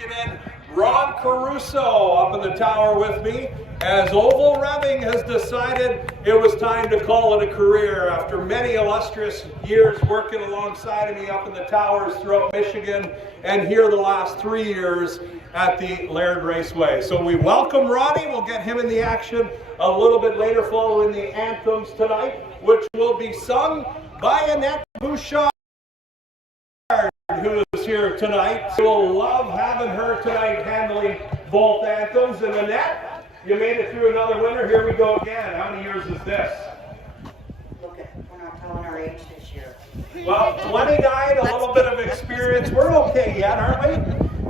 Michigan, Ron Caruso up in the tower with me, as Oval Revving has decided it was time to call it a career after many illustrious years working alongside of me up in the towers throughout Michigan, and here the last 3 years at the Laird Raceway. So we welcome Ronnie. We'll get him in the action a little bit later following the anthems tonight, which will be sung by Annette Bouchard, who is here tonight. So we'll love having her tonight handling both anthems. And Annette, you made it through another winter. Here we go again. How many years is this? Look at, we're not telling our age this year. Well, 29, a little bit of experience. We're okay yet, aren't we?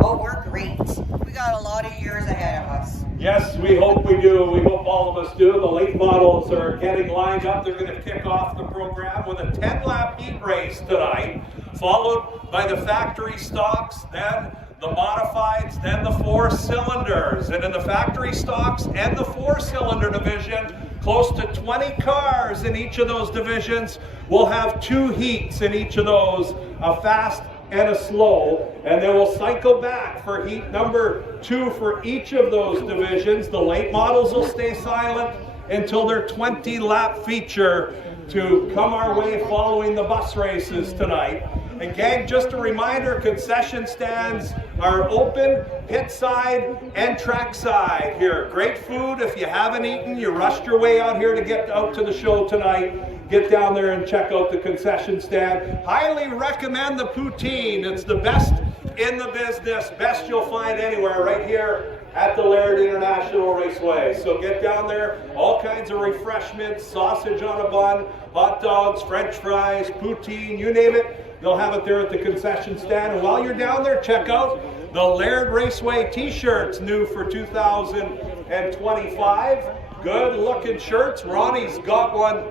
Oh, we're great. We got a lot of years ahead of us. Yes, we hope we do. We hope all of us do. The late models are getting lined up. They're going to kick off the program with a 10-lap heat race tonight, followed by the factory stocks, then the modifieds, then the 4 cylinders. And in the factory stocks and the 4-cylinder division, close to 20 cars in each of those divisions. We'll have 2 heats in each of those, a fast and a slow, and then we'll cycle back for heat number 2 for each of those divisions. The late models will stay silent until their 20-lap feature to come our way following the bus races tonight. And gang, just a reminder, concession stands are open, pit side and trackside here. Great food. If you haven't eaten, you rushed your way out here to get out to the show tonight, get down there and check out the concession stand. Highly recommend the poutine. It's the best in the business, best you'll find anywhere, right here at the Laird International Raceway. So get down there, all kinds of refreshments, sausage on a bun, hot dogs, french fries, poutine, you name it. They'll have it there at the concession stand. And while you're down there, check out the Laird Raceway t-shirts, new for 2025. Good looking shirts. Ronnie's got one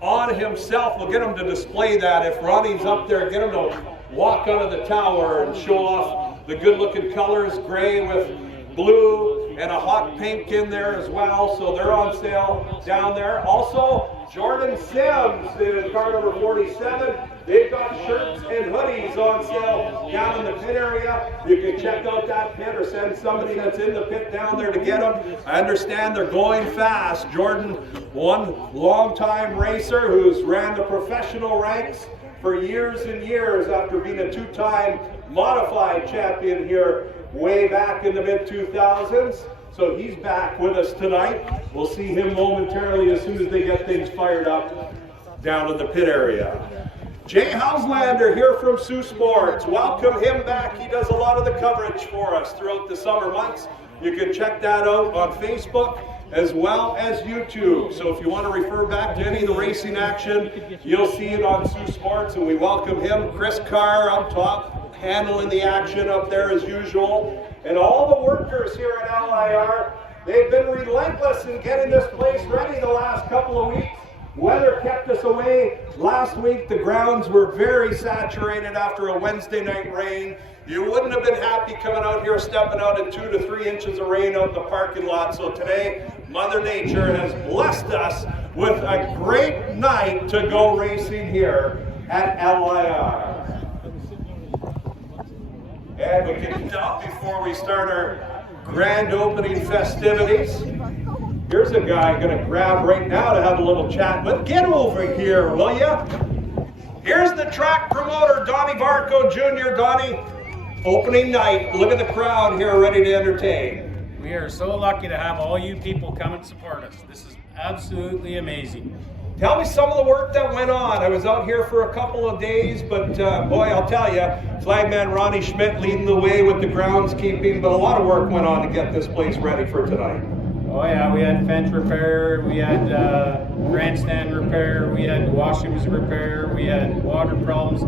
on himself. We'll get him to display that. If Ronnie's up there, get him to walk out of the tower and show off the good looking colors, gray with blue and a hot pink in there as well. So they're on sale down there. Also, Jordan Sims in car number 47. They've got shirts and hoodies on sale down in the pit area. You can check out that pit or send somebody that's in the pit down there to get them. I understand they're going fast. Jordan, one longtime racer who's ran the professional ranks for years and years after being a 2-time modified champion here way back in the mid-2000s. So he's back with us tonight. We'll see him momentarily as soon as they get things fired up down in the pit area. Jay Hauslander here from Saultsports. Welcome him back. He does a lot of the coverage for us throughout the summer months. You can check that out on Facebook as well as YouTube. So if you want to refer back to any of the racing action, you'll see it on Saultsports, and we welcome him. Chris Carr up top, handling the action up there as usual. And all the workers here at LIR, they've been relentless in getting this place ready the last couple of weeks. Weather kept us away last week. The grounds were very saturated after a Wednesday night rain. You wouldn't have been happy coming out here, stepping out in 2 to 3 inches of rain out in the parking lot. So today, Mother Nature has blessed us with a great night to go racing here at LIR. And we can stop before we start our grand opening festivities. Here's a guy going to grab right now to have a little chat with. Get over here, will ya? Here's the track promoter, Donnie Barco Jr. Donnie, opening night. Look at the crowd here ready to entertain. We are so lucky to have all you people come and support us. This is absolutely amazing. Tell me some of the work that went on. I was out here for a couple of days, but boy, I'll tell you, flagman Ronnie Schmidt leading the way with the groundskeeping, but a lot of work went on to get this place ready for tonight. Oh yeah, we had fence repair, we had grandstand repair, we had washrooms repair, we had water problems.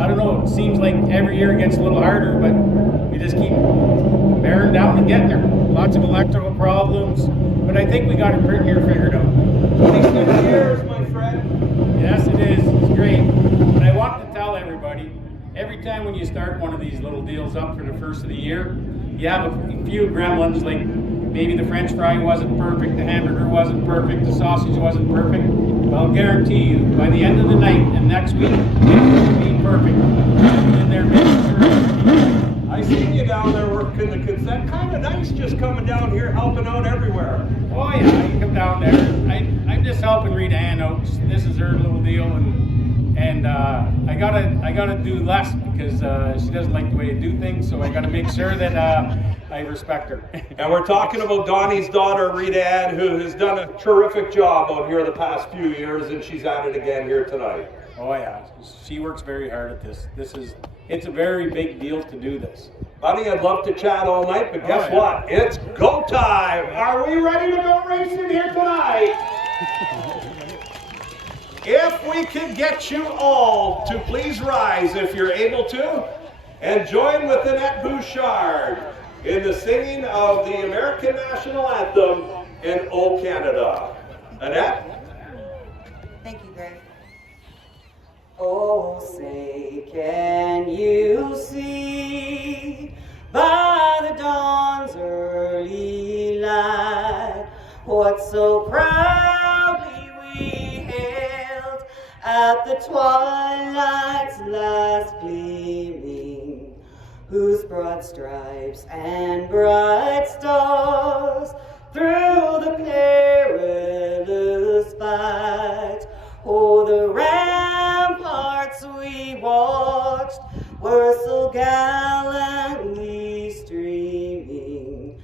I don't know, it seems like every year it gets a little harder, but we just keep bearing down and getting there. Lots of electrical problems, but I think we got it pretty near figured out. 26 years, my friend. Yes, it is. It's great. But I want to tell everybody, every time when you start one of these little deals up for the first of the year, you have a few gremlins, like maybe the French fry wasn't perfect, the hamburger wasn't perfect, the sausage wasn't perfect. Well, I'll guarantee you, by the end of the night and next week, it will be perfect. In there making sure I seen you down there working the consent. Kind of nice just coming down here helping out everywhere. Oh yeah, I can come down there. I'm just helping Rita Ann out. This is her little deal, and I gotta do less because she doesn't like the way I do things. So I gotta make sure that I respect her. And we're talking about Donnie's daughter, Rita Ann, who has done a terrific job out here the past few years, and she's at it again here tonight. Oh yeah, she works very hard at this. It's a very big deal to do this. Buddy, I'd love to chat all night, but guess what? It's go time. Are we ready to go racing here tonight? If we could get you all to please rise, if you're able to, and join with Annette Bouchard in the singing of the American National Anthem in O Canada. Annette? Thank you, Greg. Oh, say, can you see by the dawn's early light what so proudly we hailed at the twilight's last gleaming, whose broad stripes and bright stars through the perilous fight, oh, the ramparts we watched were so gallantly streaming,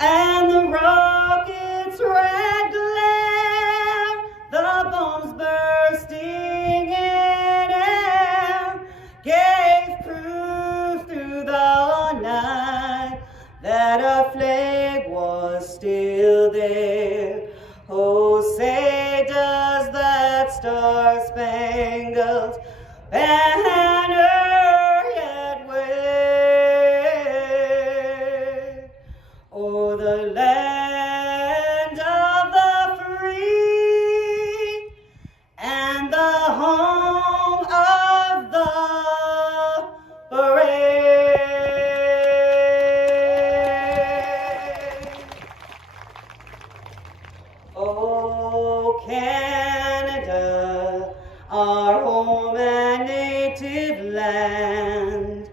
and the rockets' red glare, the bombs bursting in air, gave proof through the night that our flag was still there. Oh, say does that star-spangled banner yet wave o'er the land of the free and the home of the brave? Oh, Canada, our home and native land,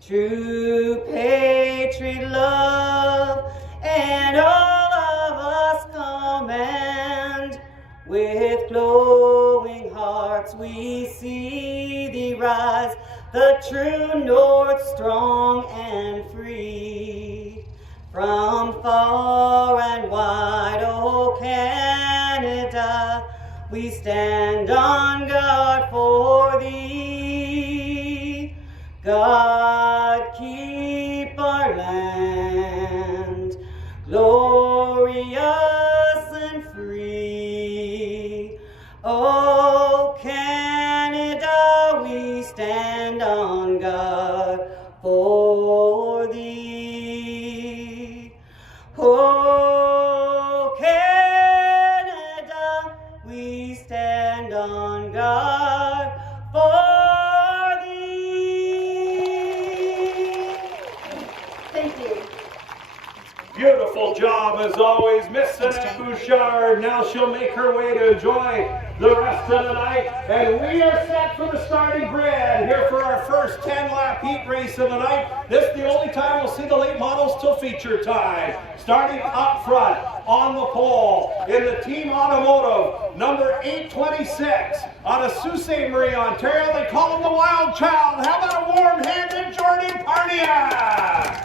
true patriot love, and all of us command. With glowing hearts we see thee rise, the true north, strong and free. From far and wide, oh Canada, we stand on guard for thee. God keep our land glorious and free. Oh Canada, we stand on guard for thee. Oh Canada, we stand on guard for thee. Thank you. Beautiful job as always, Miss Annette Bouchard. Now she'll make her way to enjoy the rest of the night. And we are set for the starting grid here for our first 10-lap heat race of the night. This is the only time we'll see the late models till feature time. Starting up front on the pole in the Team Automotive, number 826, out of Sault Ste. Marie, Ontario. They call him the Wild Child. How about a warm-handed Jordan Parnia?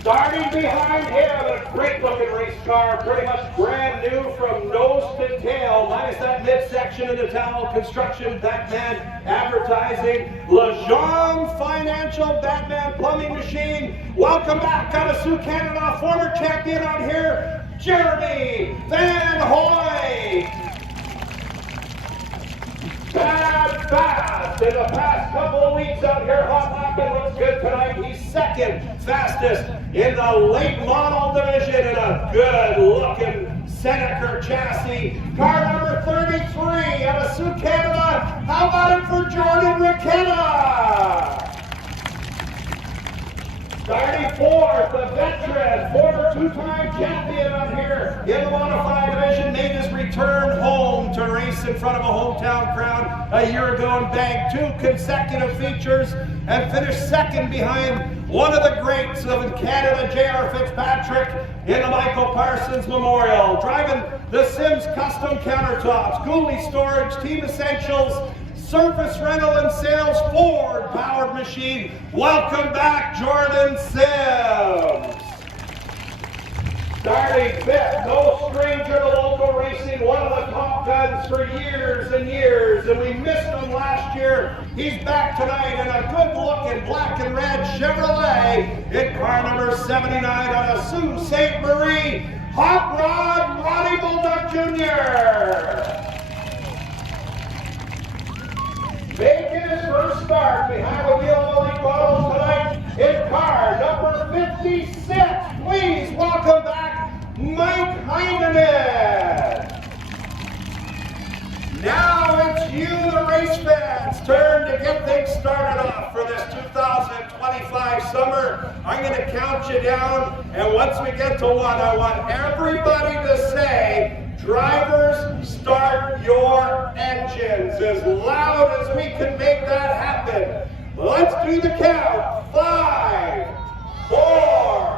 Starting behind him, a great-looking race car, pretty much brand new from nose to tail, minus that midsection in the towel, construction, Batman advertising, Lejeune Financial Batman Plumbing Machine. Welcome back out of Sault, Canada, former champion out here, Jeremy Van Hoy. Bad fast in the past couple of weeks out here, hot lapping, looks good tonight. He's second fastest in the late model division in a good looking Seneca chassis. Car number 33 out of Sault, Canada. How about it for Jordan McKenna? Starting fourth, the veteran, former two-time champion out here in the modified division, made his return home to race in front of a hometown crowd a year ago and bagged 2 consecutive features. and finished second behind one of the greats of Canada, J.R. Fitzpatrick, in the Michael Parsons Memorial. Driving the Sims Custom Countertops, Gooley Storage, Team Essentials, Surface Rental and Sales, Ford Powered Machine. Welcome back, Jordan Sims. Starting fifth, no stranger to local racing, one of the top guns for years and years, and we missed him last year. He's back tonight in a good-looking black and red Chevrolet in car number 79 on a Sault Ste. Marie Hot Rod, Ronnie Bulldog Jr. Making his first start behind the wheel of the late models tonight in car number 56. Please welcome back Mike Heineman. Now it's you, the race fans, turn to get things started off for this 2025 summer. I'm going to count you down, and once we get to one, I want everybody to say, drivers, start your engines as loud as we can make that happen. Let's do the count. 5, 4.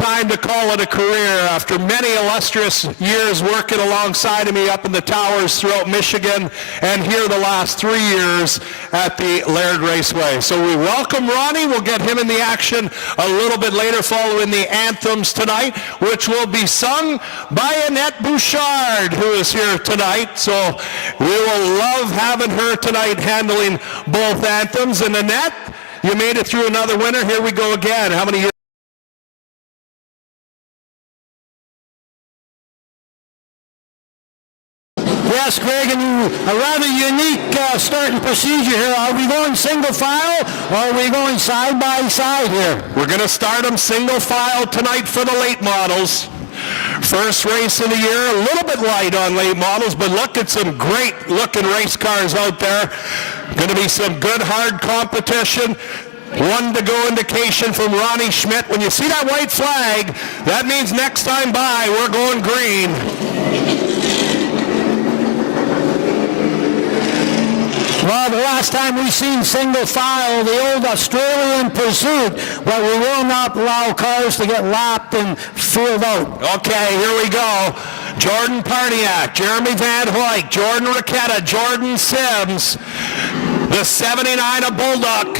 Time to call it a career after many illustrious years working alongside of me up in the towers throughout Michigan, and here the last 3 years at the Laird Raceway. So we welcome Ronnie. We'll get him in the action a little bit later following the anthems tonight, which will be sung by Annette Bouchard, who is here tonight. So we will love having her tonight handling both anthems. And Annette, you made it through another winter. Here we go again. How many years? Yes, Greg, and a rather unique starting procedure here. Are we going single file or are we going side by side here? We're going to start them single file tonight for the late models. First race of the year, a little bit light on late models, but look at some great looking race cars out there. Going to be some good hard competition. 1 to go indication from Ronnie Schmidt. When you see that white flag, that means next time by we're going green. Well, the last time we seen single file, the old Australian pursuit, but we will not allow cars to get lapped and filled out. Okay, here we go. Jordan Parniak, Jeremy Van Hoyk, Jordan Ricketta, Jordan Sims, the 79 of Bulldog.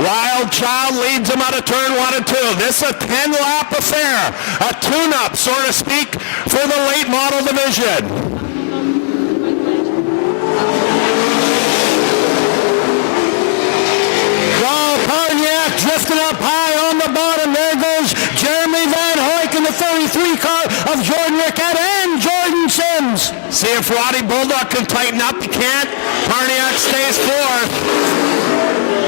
Wild Child leads them out of turn 1 and 2. This is a 10-lap affair, a tune-up, so to speak, for the late model division. Well, Parniak drifting up high on the bottom. There goes Jeremy Van Hoyk in the 33 car of Jordan Ricketta and Jordan Sims. See if Roddy Bulldog can tighten up. He can't. Parniak stays 4th.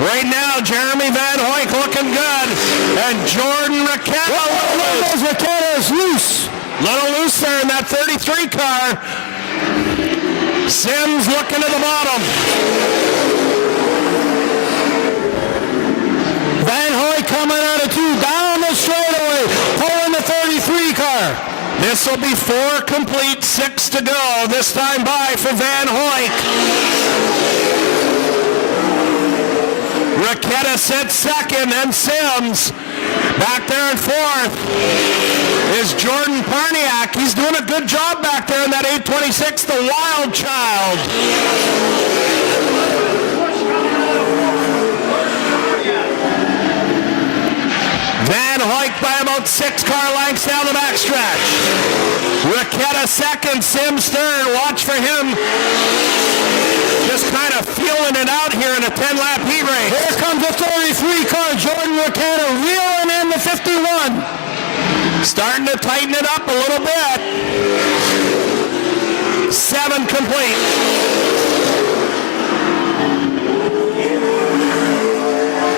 Right now, Jeremy Van Hoyk looking good, and Jordan Ricketta. Well, Ricketta's loose. Little loose there in that 33 car. Sims looking to the bottom. Van Hoyk coming out of 2 down the straightaway, pulling the 33 car. This will be 4 complete, 6 to go. This time by for Van Hoyk. Ricketta sits 2nd, and Sims back there in 4th is Jordan Parniak. He's doing a good job back there in that 826, the Wild Child. Van Hoyk by about 6 car lengths down the backstretch. Ricketta 2nd, Sims 3rd. Watch for him. Just kind of feeling it out here in a 10-lap heat race. Here comes the 33 car, Jordan Ricketta, reeling in the 51. Starting to tighten it up a little bit. 7 complete.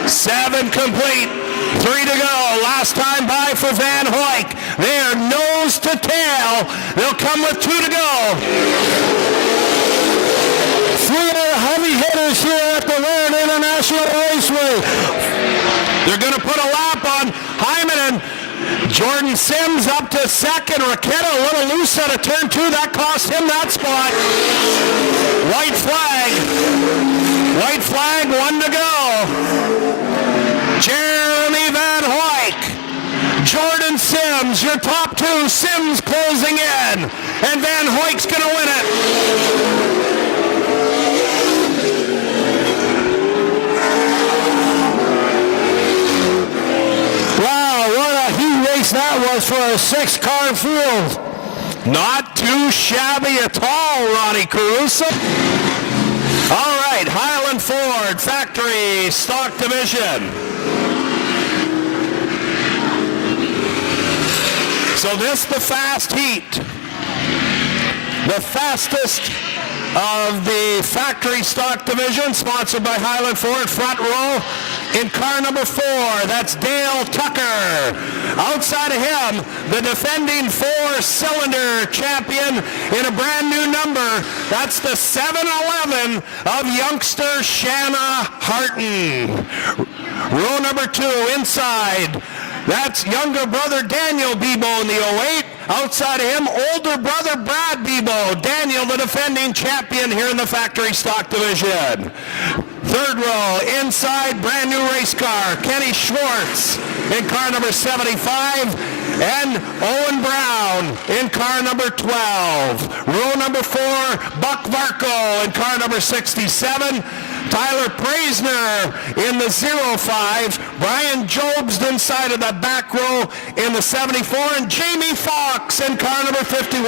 7 complete. 3 to go. Last time by for Van Hoyk. They are nose to tail. They'll come with 2 to go. we are heavy hitters here at the Laird International Raceway. They're going to put a lap on Hyman, and Jordan Sims up to second. Raqueta a little loose out of turn 2. That cost him that spot. White flag. White flag, 1 to go. Jeremy Van Hoyk. Jordan Sims, your top 2. Sims closing in. And Van Hoyk's going to win it. That was for a 6-car field. Not too shabby at all, Ronnie Caruso. All right, Highland Ford Factory Stock Division. So this the fast heat. The fastest of the Factory Stock Division, sponsored by Highland Ford. Front row in car number 4, that's Dale Tucker. Outside of him, the defending 4-cylinder champion in a brand new number. That's the 711 of youngster Shanna Harton. Row number 2 inside, that's younger brother Daniel Bebo in the 08. Outside of him, older brother Brad Bebo. Daniel, the defending champion here in the Factory Stock Division. Third row, inside, brand new race car, Kenny Schwartz in car number 75, and Owen Brown in car number 12. Row number 4, Buck Varco in car number 67. Tyler Praisner in the 05, Brian Jobst inside of the back row in the 74, and Jamie Fox in car number 51.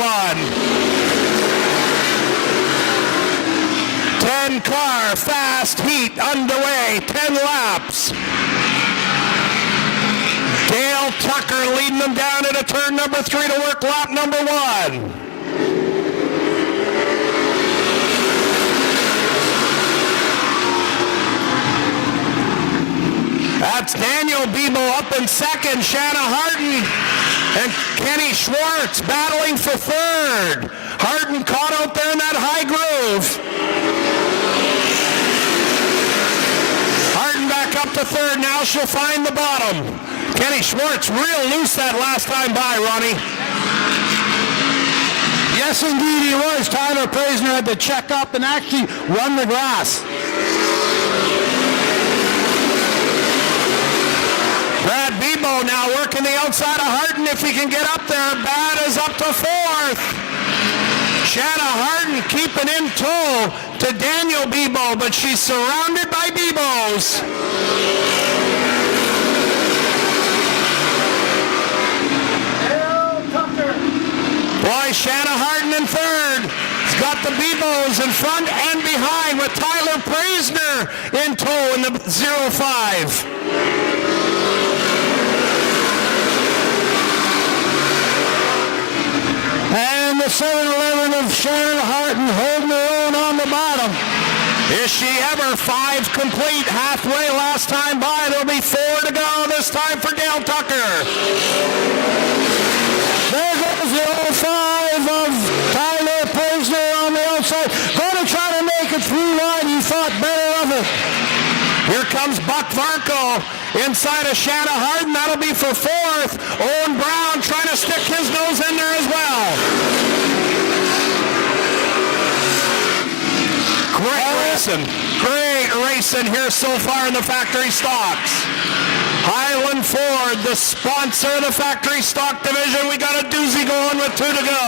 10-car fast heat underway, 10 laps. Dale Tucker leading them down into turn number 3 to work lap number 1. That's Daniel Bebo up in second, Shanna Harton and Kenny Schwartz battling for third. Harton caught out there in that high groove. Harton back up to third, now she'll find the bottom. Kenny Schwartz real loose that last time by, Ronnie. Yes, indeed he was. Tyler Praisner had to check up and actually run the grass. Brad Bebo now working the outside of Harton if he can get up there. Bad is up to 4th. Shanna Harton keeping in tow to Daniel Bebo, but she's surrounded by Bebos. Boy, Shanna Harton in third. He's got the Bebos in front and behind with Tyler Praisner in tow in the 05. And the 711 of Shannon Harton holding her own on the bottom. Is she ever 5 complete? Halfway last time by. There'll be 4 to go this time for Dale Tucker. There goes the 05 of Tyler Praisner on the outside. Going to try to make it through line. He thought better of it. Here comes Buck Varco inside of Shanna Harden. That'll be for 4th. Owen Brown trying to stick his nose in there as well. Great racing here so far in the Factory Stocks. Highland Ford, the sponsor of the Factory Stock Division. We got a doozy going with 2 to go.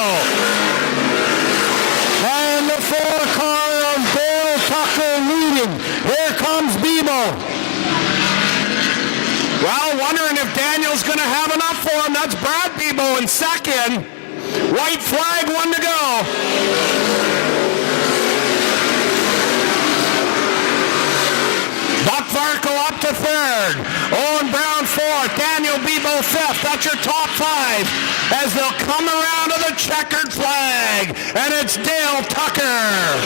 And the 4-car of Dale Tucker leading. Here comes Bebo. Well, wondering if Daniel's going to have enough for him. That's Brad Bebo in second. White flag, 1 to go. Buck Varco up to third. Owen Brown 4th. Daniel Bebo 5th. That's your top 5 as they'll come around to the checkered flag. And it's Dale Tucker.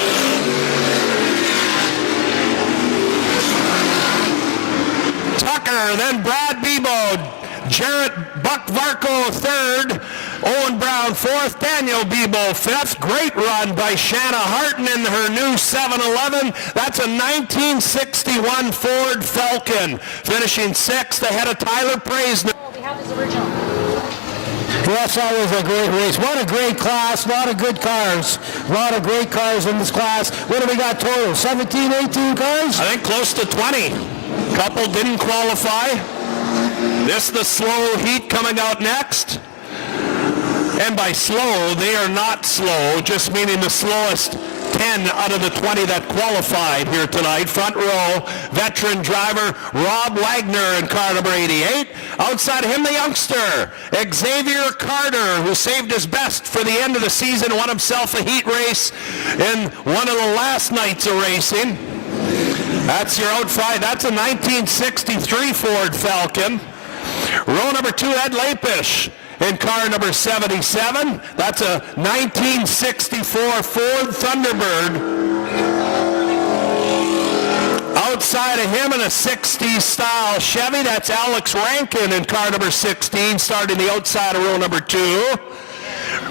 Tucker, then Brad Bebo, Jarrett Buck-Varco third, Owen Brown fourth, Daniel Bebo fifth. Great run by Shanna Harton in her new 711. That's a 1961 Ford Falcon, finishing sixth ahead of Tyler Praisner. We have his original. Yes, that was a great race. What a great class. A lot of good cars. A lot of great cars in this class. What do we got total? 17, 18 cars? I think close to 20. Couple didn't qualify. This is the slow heat coming out next. And by slow, they are not slow, just meaning the slowest 10 out of the 20 that qualified here tonight. Front row, veteran driver Rob Wagner in car number 88. Outside him, the youngster, Xavier Carter, who saved his best for the end of the season, won himself a heat race in one of the last nights of racing. That's your outside. That's a 1963 Ford Falcon. Row number 2, Ed Lapish in car number 77. That's a 1964 Ford Thunderbird. Outside of him in a 60s style Chevy, that's Alex Rankin in car number 16, starting the outside of row number 2.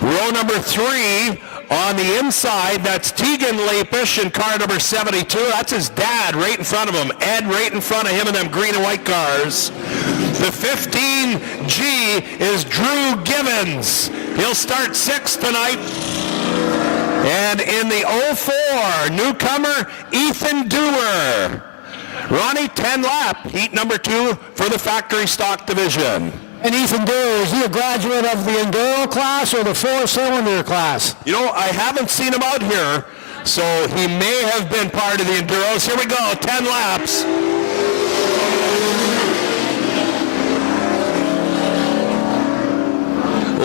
Row number 3, on the inside, that's Tegan Lapish in car number 72. That's his dad right in front of him. Ed right in front of him in them green and white cars. The 15G is Drew Givens. He'll start sixth tonight. And in the 04, newcomer Ethan Dewar. Ronnie, 10 lap, heat number 2 for the factory stock division. And Ethan Dewar, is he a graduate of the Enduro class or the 4-cylinder class? You know, I haven't seen him out here, so he may have been part of the Enduros. Here we go, 10 laps.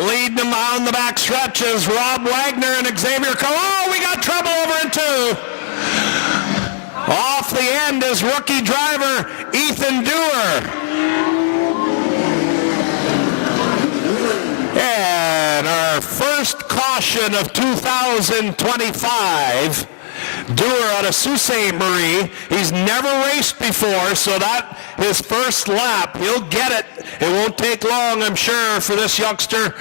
Leading them on the back stretches, Rob Wagner and Xavier Carter. Oh, we got trouble over in 2. Off the end is rookie driver Ethan Dewar. And our first caution of 2025, Dewar out of Sault Ste. Marie. He's never raced before, so that his first lap, he'll get it. It won't take long, I'm sure, for this youngster.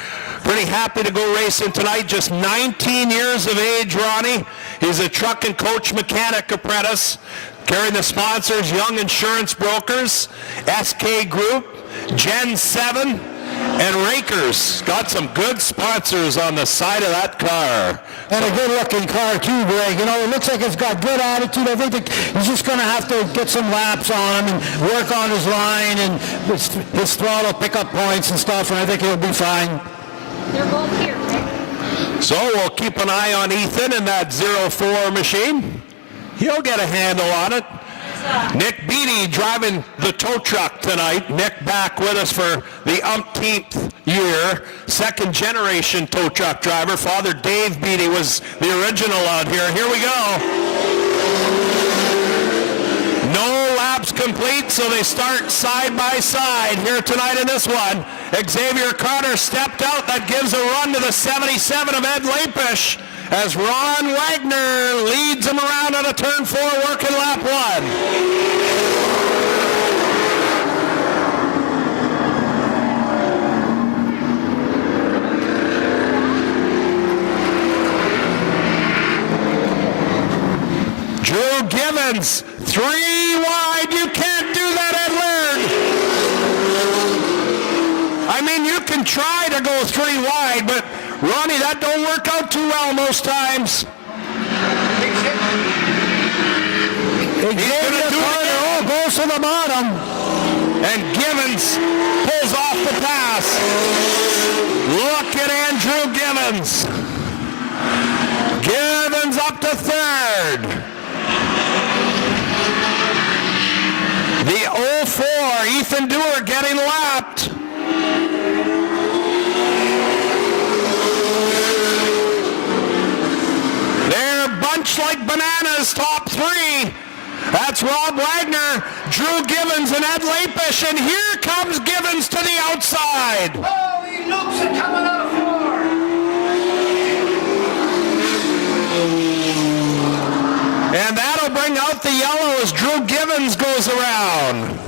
Pretty happy to go racing tonight. Just 19 years of age, Ronnie. He's a truck and coach mechanic apprentice, carrying the sponsors, Young Insurance Brokers, SK Group, Gen 7, and Rakers. Got some good sponsors on the side of that car. And a good-looking car, too, Greg. You know, it looks like it's got good attitude. I think that he's just going to have to get some laps on him and work on his line and his throttle pickup points and stuff, and I think he'll be fine. They're both here, right? So we'll keep an eye on Ethan in that 04 machine. He'll get a handle on it. Nick Beattie driving the tow truck tonight. Nick back with us for the umpteenth year. Second generation tow truck driver. Father Dave Beattie was the original out here. Here we go. No laps complete, so they start side by side here tonight in this one. Xavier Carter stepped out. That gives a run to the 77 of Ed Lapish, as Ron Wagner leads him around on a turn 4, working lap 1. Drew Givens, 3 wide. You can't do that, Ed Laird. I mean, you can try to go 3 wide, but Ronnie, that don't work out too well most times. Xavier Carter goes to the bottom. And Givens pulls off the pass. Look at Andrew Givens. Givens up to 3rd. The 04, Ethan Dewar getting lapped. They're bunched like bananas, top 3. That's Rob Wagner, Drew Givens, and Ed Lapish, and here comes Givens to the outside. Oh, he loops it coming out of 4. And that'll bring out the yellow as Drew Givens goes around.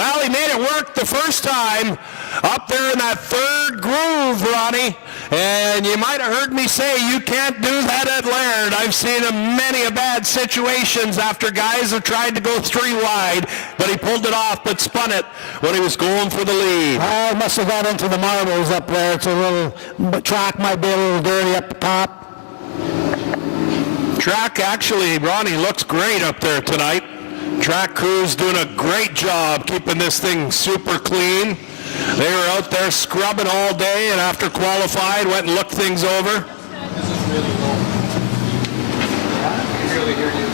Well, he made it work the first time up there in that third groove, Ronnie. And you might have heard me say you can't do that at Laird. I've seen many bad situations after guys have tried to go 3 wide, but he pulled it off, but spun it when he was going for the lead. I must have got into the marbles up there. It's a little, track might be a little dirty up the top. Track, actually, Ronnie, looks great up there tonight. Track crew's doing a great job keeping this thing super clean. They were out there scrubbing all day, and after qualified, went and looked things over. This is really low. I can barely hear you.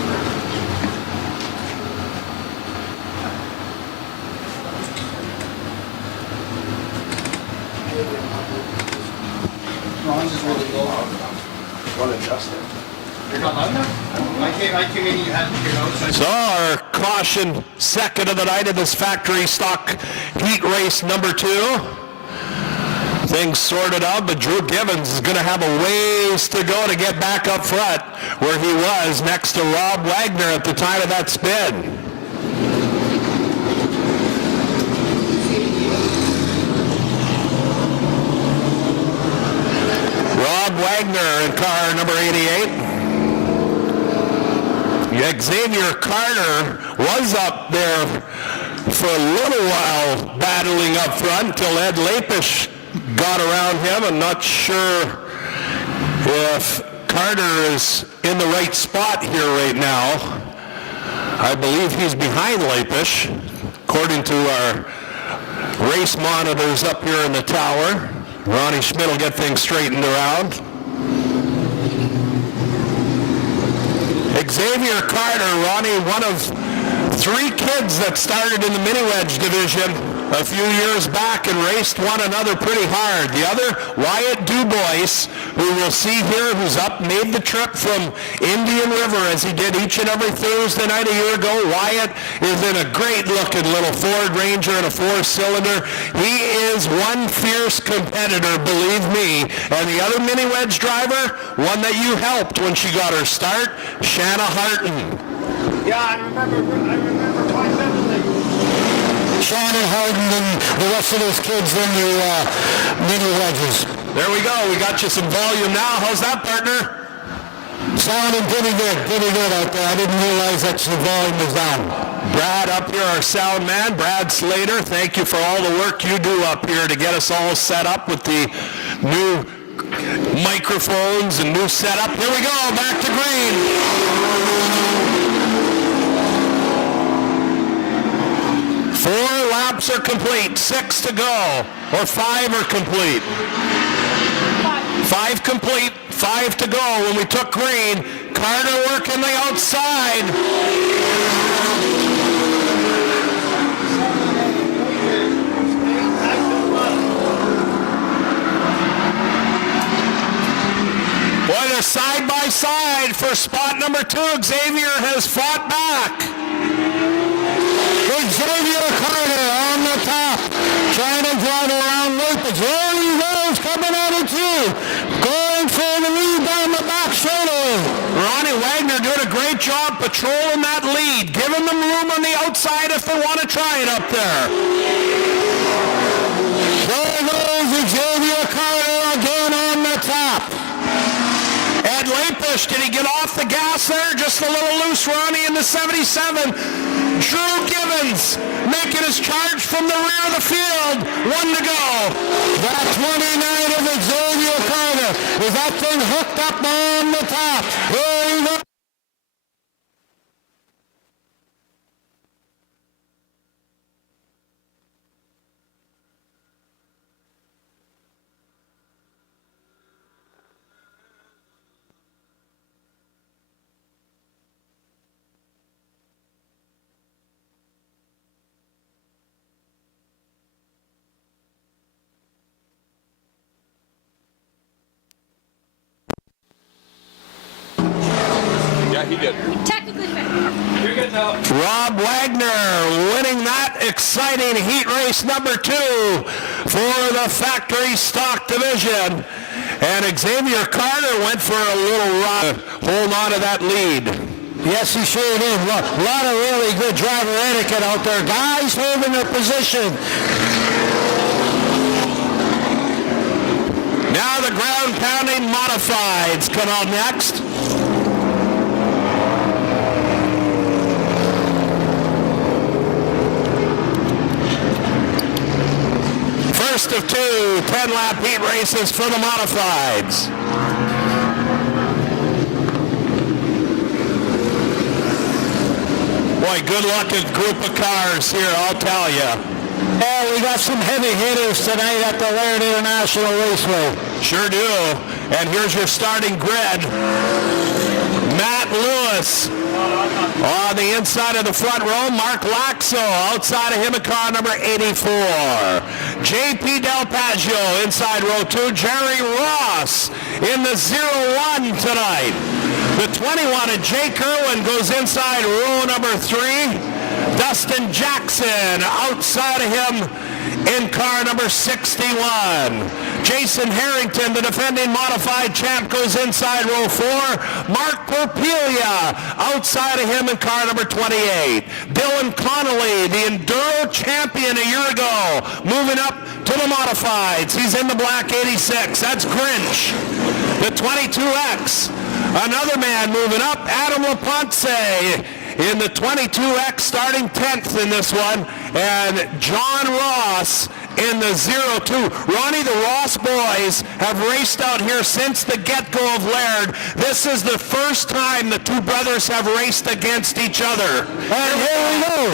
Ron's is really low. Want to adjust it? You're not loud enough? I came in, you had your outside. So our caution second of the night of this factory stock heat race number 2. Things sorted out, but Drew Givens is going to have a ways to go to get back up front where he was next to Rob Wagner at the time of that spin. Rob Wagner in car number 88. Xavier Carter was up there for a little while battling up front until Ed Lapish got around him. I'm not sure if Carter is in the right spot here right now. I believe he's behind Lapish, according to our race monitors up here in the tower. Ronnie Schmidt will get things straightened around. Xavier Carter, Ronnie, one of 3 kids that started in the mini wedge division a few years back and raced one another pretty hard. The other, Wyatt Dubois, who we'll see here, who's up, made the trip from Indian River as he did each and every Thursday night a year ago. Wyatt is in a great-looking little Ford Ranger and a 4-cylinder. He is one fierce competitor, believe me. And the other mini wedge driver, one that you helped when she got her start, Shanna Harton. Yeah, I remember quite vividly. Shannon Harden and the rest of those kids in the mini wedges. There we go. We got you some volume now. How's that, partner? Sounding pretty good out there. I didn't realize that the volume was down. Brad up here, our sound man, Brad Slater. Thank you for all the work you do up here to get us all set up with the new microphones and new setup. Here we go, back to green. 4 laps are complete, 6 to go, or 5 are complete. 5 complete, 5 to go when we took green. Carter working the outside. Boy, they're side by side for spot number 2. Xavier has fought back. Xavier Carter on the top, trying to drive around Lapis. There he goes, coming out of 2, going for the lead down the back straightaway. Ronnie Wagner doing a great job patrolling that lead, giving them room on the outside if they want to try it up there. There goes Xavier Carter again on the top. Ed Lapish, did he get off the gas there? Just a little loose, Ronnie, in the 77. Drew Givens making his charge from the rear of the field. 1 to go. That 29 of Xavier Carter. Is that thing hooked up on the top? There he goes. Yeah, he did. Technically fair. You're good now. Rob Wagner winning that exciting heat race number 2 for the factory stock division. And Xavier Carter went for a little run, hold on to that lead. Yes, he sure did. A lot of really good driver etiquette out there. Guys holding their position. Now the ground-pounding modifieds come out next. First of two 10-lap heat races for the modifieds. Boy, good-looking group of cars here, I'll tell you. Yeah, we got some heavy hitters tonight at the Laird International Raceway. Sure do. And here's your starting grid. Matt Lewis on the inside of the front row. Mark Laxo outside of him in car number 84. JP Del Paggio inside row 2. Jerry Ross in the 01 tonight. The 21 of Jake Irwin goes inside row number 3. Dustin Jackson outside of him in car number 61. Jason Harrington, the defending modified champ, goes inside row 4. Mark Porpiglia outside of him in car number 28. Dylan Connolly, the Enduro champion a year ago, moving up to the modifieds. He's in the black 86. That's Grinch. The 22X. Another man moving up, Adam LaPonce in the 22X, starting 10th in this one, and John Ross in the 02. Ronnie, the Ross boys have raced out here since the get-go of Laird. This is the first time the two brothers have raced against each other. And here we go.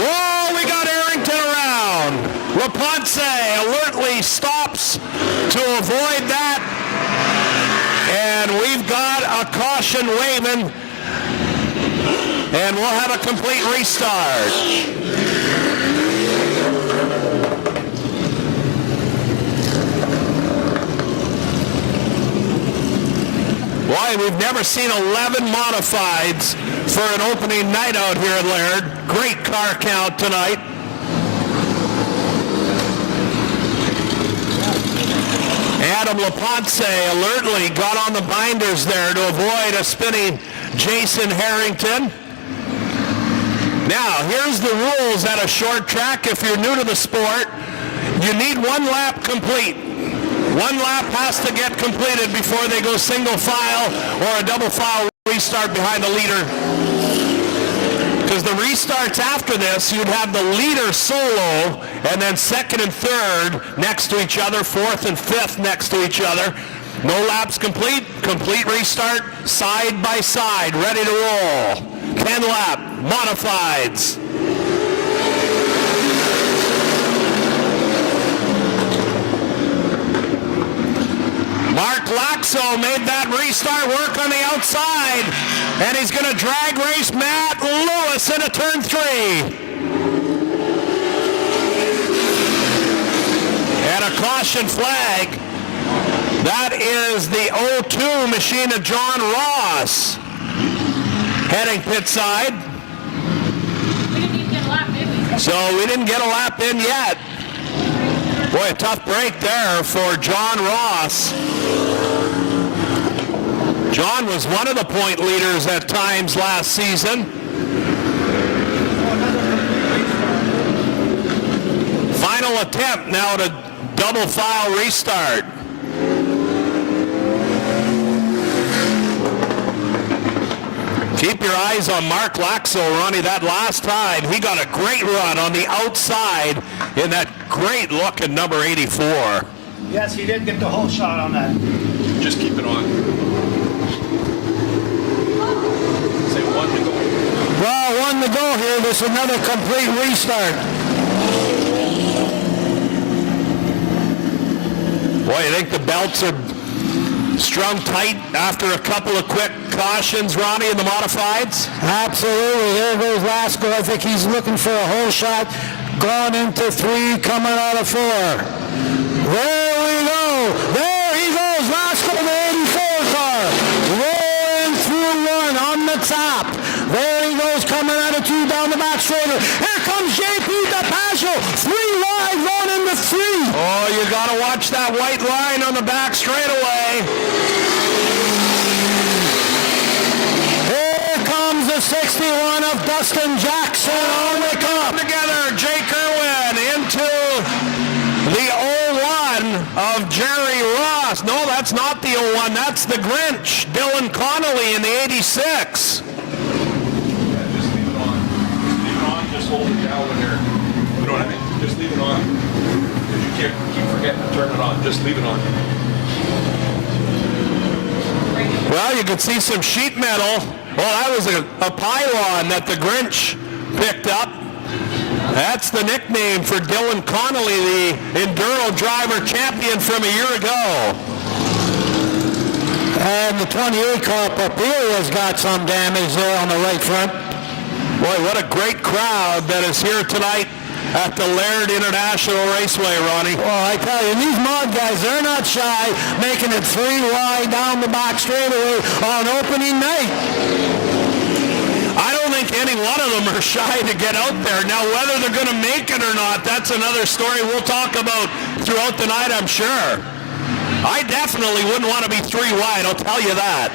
Whoa, we got Arrington around. LaPonce alertly stops to avoid that. And we've got a caution waving. And we'll have a complete restart. Boy, we've never seen 11 modifieds for an opening night out here at Laird. Great car count tonight. Adam LaPonce alertly got on the binders there to avoid a spinning Jason Harrington. Now, here's the rules at a short track. If you're new to the sport, you need one lap complete. One lap has to get completed before they go single file or a double file restart behind the leader. Because the restarts after this, you'd have the leader solo, and then second and third next to each other, fourth and fifth next to each other. No laps complete, complete restart, side by side, ready to roll. 10 lap, modifieds. Mark Laxo made that restart work on the outside, and he's going to drag race Matt Lewis into turn 3. And a caution flag. That is the 02 machine of John Ross heading pit side. We didn't even get a lap, did we? So we didn't get a lap in yet. Boy, a tough break there for John Ross. John was one of the point leaders at times last season. Final attempt now to double file restart. Keep your eyes on Mark Laxo, Ronnie. That last time, he got a great run on the outside in that great-looking number 84. Yes, he did get the whole shot on that. Just keep it on. Say 1 to go. Well, 1 to go here. There's another complete restart. Boy, you think the belts are strung tight after a couple of quick cautions, Ronnie, in the modifieds? Absolutely. There goes Lasko. I think he's looking for a whole shot. Going into 3, coming out of 4. There we go. There he goes. Lasko, the 84 car. Rolling through 1 on the top. There he goes, coming out of 2 down the back straighter. Here comes JP DePaggio. 3 wide, going into 3. Oh, you got to watch that white line on the back straightaway. Dustin Jackson on the cup. Together, Jake Irwin into the 01 of Jerry Ross. No, that's not the 01. That's the Grinch, Dylan Connolly in the 86. Just leave it on. Leave it on. Just hold it down when you're. You know what I mean? Just leave it on. Because you can't keep forgetting to turn it on. Just leave it on. Well, you can see some sheet metal. Well, that was a pylon that the Grinch picked up. That's the nickname for Dylan Connolly, the Enduro driver champion from a year ago. And the 28 car Papilia's got some damage there on the right front. Boy, what a great crowd that is here tonight at the Laird International Raceway, Ronnie. Well, I tell you, these mod guys, they're not shy, making it 3 wide down the back straightaway on opening night. I don't think any one of them are shy to get out there. Now, whether they're going to make it or not, that's another story we'll talk about throughout the night, I'm sure. I definitely wouldn't want to be 3 wide, I'll tell you that.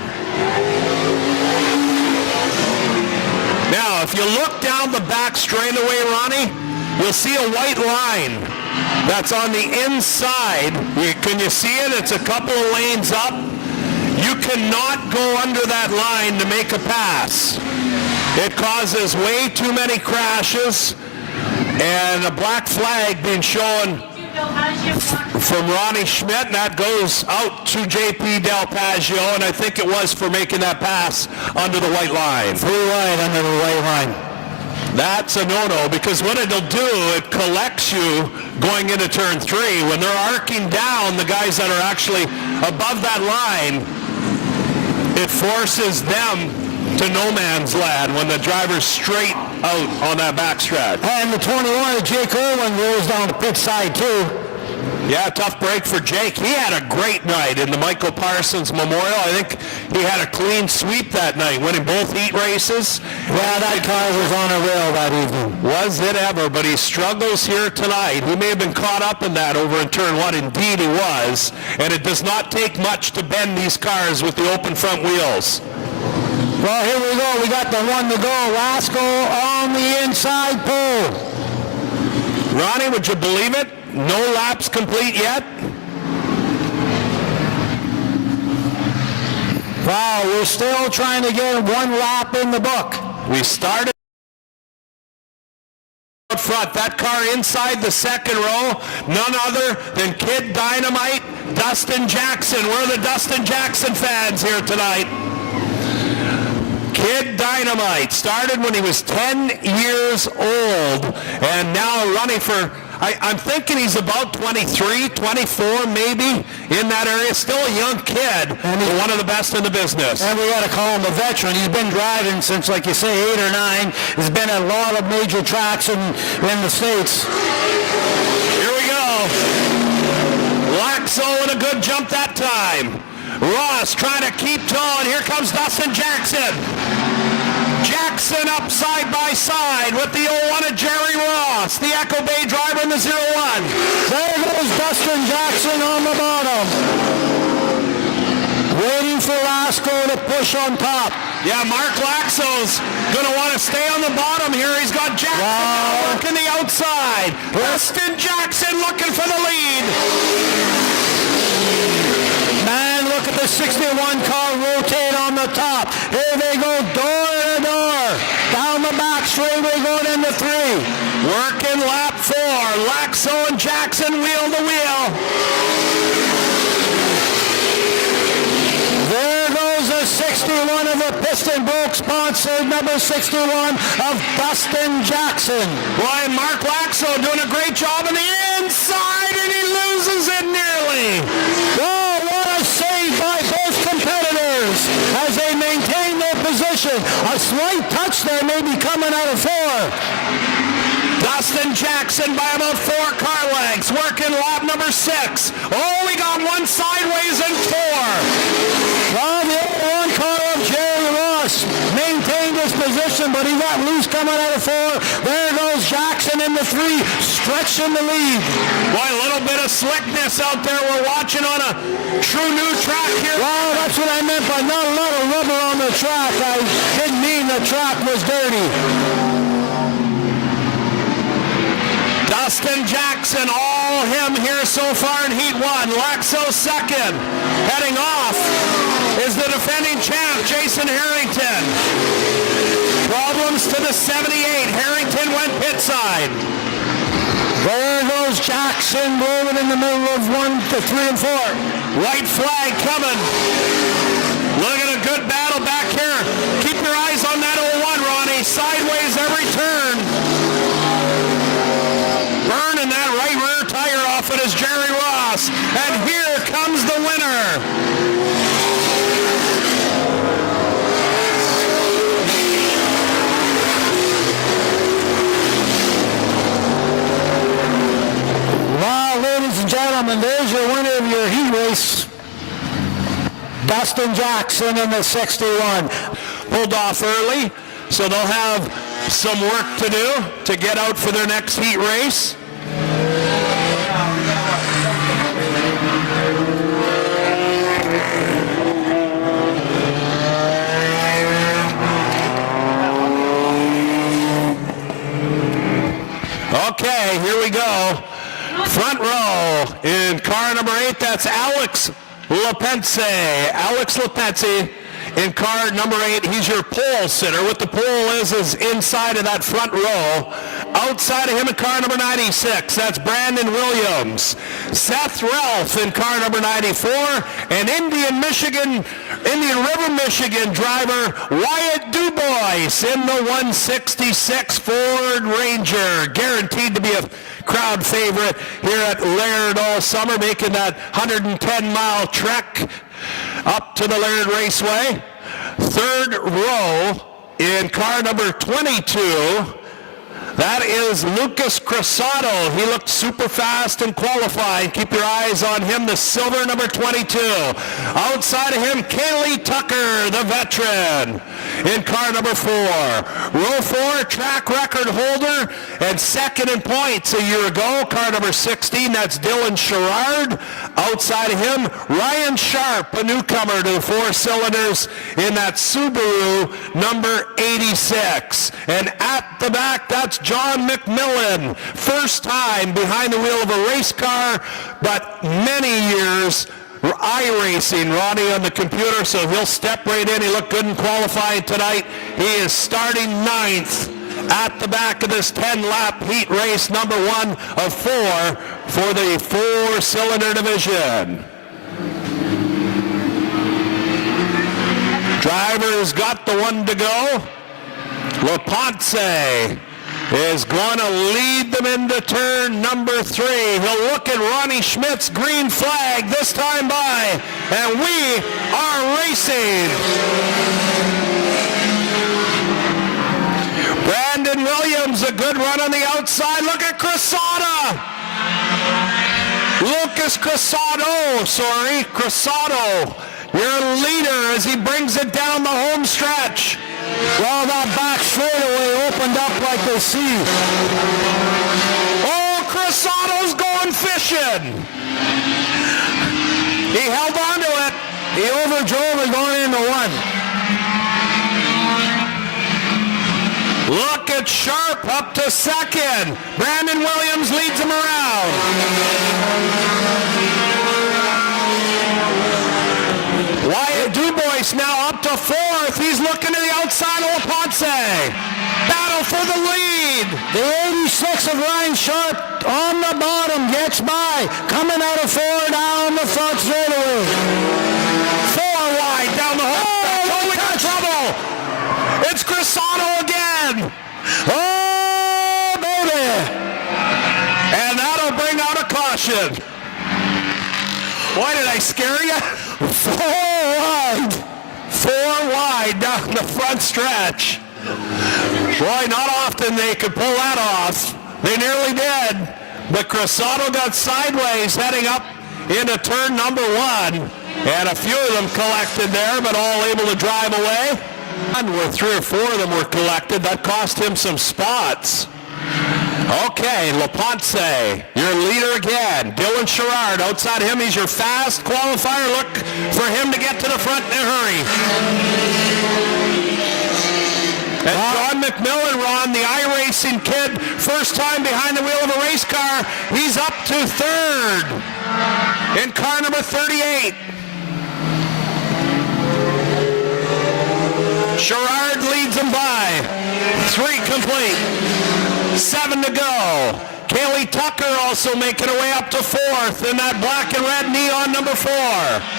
Now, if you look down the back straightaway, Ronnie, you'll see a white line that's on the inside. Can you see it? It's a couple of lanes up. You cannot go under that line to make a pass. It causes way too many crashes, and a black flag being shown from Ronnie Schmidt, and that goes out to JP Del Paggio, and I think it was for making that pass under the white line. 3 wide under the white line. That's a no-no, because what it'll do, it collects you going into turn 3. When they're arcing down, the guys that are actually above that line, it forces them to no man's land when the driver's straight out on that backstretch. And the 21 of Jake Irwin goes down the pit side too. Yeah, tough break for Jake. He had a great night in the Michael Parsons Memorial. I think he had a clean sweep that night, winning both heat races. Yeah, that car was on a rail that evening. Was it ever, but he struggles here tonight. He may have been caught up in that over in turn 1. Indeed he was. And it does not take much to bend these cars with the open front wheels. Well, here we go. We got the 1 to go. Lasco on the inside pole. Ronnie, would you believe it? No laps complete yet. Wow, we're still trying to get 1 lap in the book. We started up front. That car inside the second row, none other than Kid Dynamite, Dustin Jackson. We're the Dustin Jackson fans here tonight. Kid Dynamite started when he was 10 years old and now running for, I'm thinking he's about 23, 24 maybe, in that area. Still a young kid, and one of the best in the business. And we got to call him a veteran. He's been driving since, like you say, 8 or 9. He's been at a lot of major tracks in the States. Here we go. Laxo in a good jump that time. Ross trying to keep tall, and here comes Dustin Jackson. Jackson up side by side with the 01 of Jerry Ross, the Echo Bay driver in the 01. There goes Dustin Jackson on the bottom. Waiting for Lasco to push on top. Yeah, Mark Laxo's going to want to stay on the bottom here. He's got Jackson working the outside. Dustin Jackson looking for the lead. Man, look at the 61 car rotate on the top. Here they go, door to door. Down the back straightaway going into 3. Working lap 4. Laxo and Jackson wheel to wheel. There goes the 61 of the Piston Broke, sponsored number 61 of Dustin Jackson. Boy, Mark Laxo doing a great job on the inside, and he loses it nearly. Oh, what a save by both competitors as they maintain their position. A slight touch there may be coming out of 4. Dustin Jackson by about 4 car lengths, working lap number 6. Oh, we got 1 sideways and 4. Well, the 1 car of Jerry Ross maintained his position, but he got loose coming out of 4. There goes Jackson in the 3, stretching the lead. Boy, a little bit of slickness out there. We're watching on a true new track here. Well, that's what I meant by not a lot of rubber on the track. I didn't mean and the track was dirty. Dustin Jackson, all him here so far in Heat 1. Laxo second. Heading off is the defending champ, Jason Harrington. Problems to the 78. Harrington went pit side. There goes Jackson moving in the middle of 1 to 3 and 4. White flag coming. Look at a good battle back here. Keep your eyes on that 01, Ronnie. Sideways every turn. Burning that right rear tire off it is Jerry Ross. And here comes the winner. Well, ladies and gentlemen, there's your winner of your heat race. Dustin Jackson in the 61. Pulled off early, so they'll have some work to do to get out for their next heat race. Okay, here we go. Front row in car number 8, that's Alex Lepense. Alex Lepense in car number 8. He's your pole sitter. What the pole is inside of that front row. Outside of him in car number 96, that's Brandon Williams. Seth Ralph in car number 94. And Indian River, Michigan driver Wyatt Dubois in the 166 Ford Ranger. Guaranteed to be a crowd favorite here at Laird all summer, making that 110-mile trek up to the Laird Raceway. Third row in car number 22, that is Lucas Crossato. He looked super fast in qualifying. Keep your eyes on him, the silver number 22. Outside of him, Kaylee Tucker, the veteran, in car number 4. Row 4, track record holder and second in points a year ago, car number 16, that's Dylan Sherrard. Outside of him, Ryan Sharp, a newcomer to the 4 cylinders in that Subaru number 86. And at the back, that's John McMillan, first time behind the wheel of a race car, but many years iRacing, Ronnie, on the computer, so he'll step right in. He looked good in qualifying tonight. He is starting 9th at the back of this 10-lap heat race, number 1 of 4 for the 4-cylinder division. Driver's got the one to go. LaPonce is going to lead them into turn number 3. He'll look at Ronnie Schmidt's green flag this time by, and we are racing. Brandon Williams, a good run on the outside. Look at Crossato. Lucas Crossato, your leader as he brings it down the home stretch. Well, that back straightaway opened up like they see. Oh, Crossato's going fishing. He held on to it. He overdrove it going into 1. Look at Sharp up to second. Brandon Williams leads him around. Wyatt Dubois now up to 4th. He's looking to the outside of LaPonce. Battle for the lead. The 86 of Ryan Sharp on the bottom gets by. Coming out of 4 down the front straightaway. 4 wide down the hole. Totally got trouble. It's Crossato again. Oh, baby. And that'll bring out a caution. Why did I scare you? 4 wide. 4 wide down the front stretch. Boy, not often they could pull that off. They nearly did. But Crossato got sideways heading up into turn number 1. And a few of them collected there, but all able to drive away. And where 3 or 4 of them were collected, that cost him some spots. Okay, LaPonce, your leader again. Dylan Sherrard, outside him, he's your fast qualifier. Look for him to get to the front in a hurry. And John McMillan, Ron, the iRacing kid, first time behind the wheel of a race car. He's up to third in car number 38. Sherrard leads him by 3 complete. 7 to go. Kaylee Tucker also making her way up to 4th in that black and red neon number 4.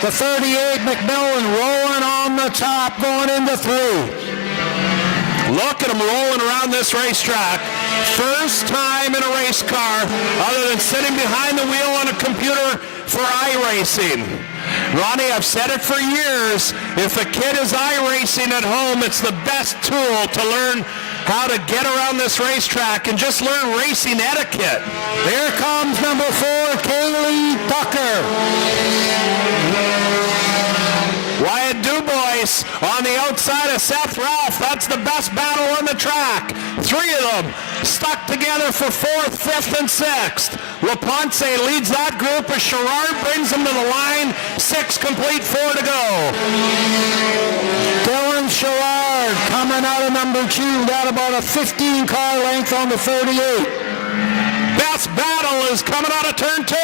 The 38 McMillan rolling on the top, going into 3. Look at him rolling around this racetrack. First time in a race car other than sitting behind the wheel on a computer for iRacing. Ronnie, I've said it for years. If a kid is iRacing at home, it's the best tool to learn how to get around this racetrack and just learn racing etiquette. Here comes number 4, Kaylee Tucker. Wyatt Dubois on the outside of Seth Ralph. That's the best battle on the track. 3 of them stuck together for 4th, 5th, and 6th. LaPonce leads that group as Sherrard brings them to the line. 6 complete, 4 to go. Dylan Sherrard coming out of number 2, got about a 15 car length on the 38. Best battle is coming out of turn 2.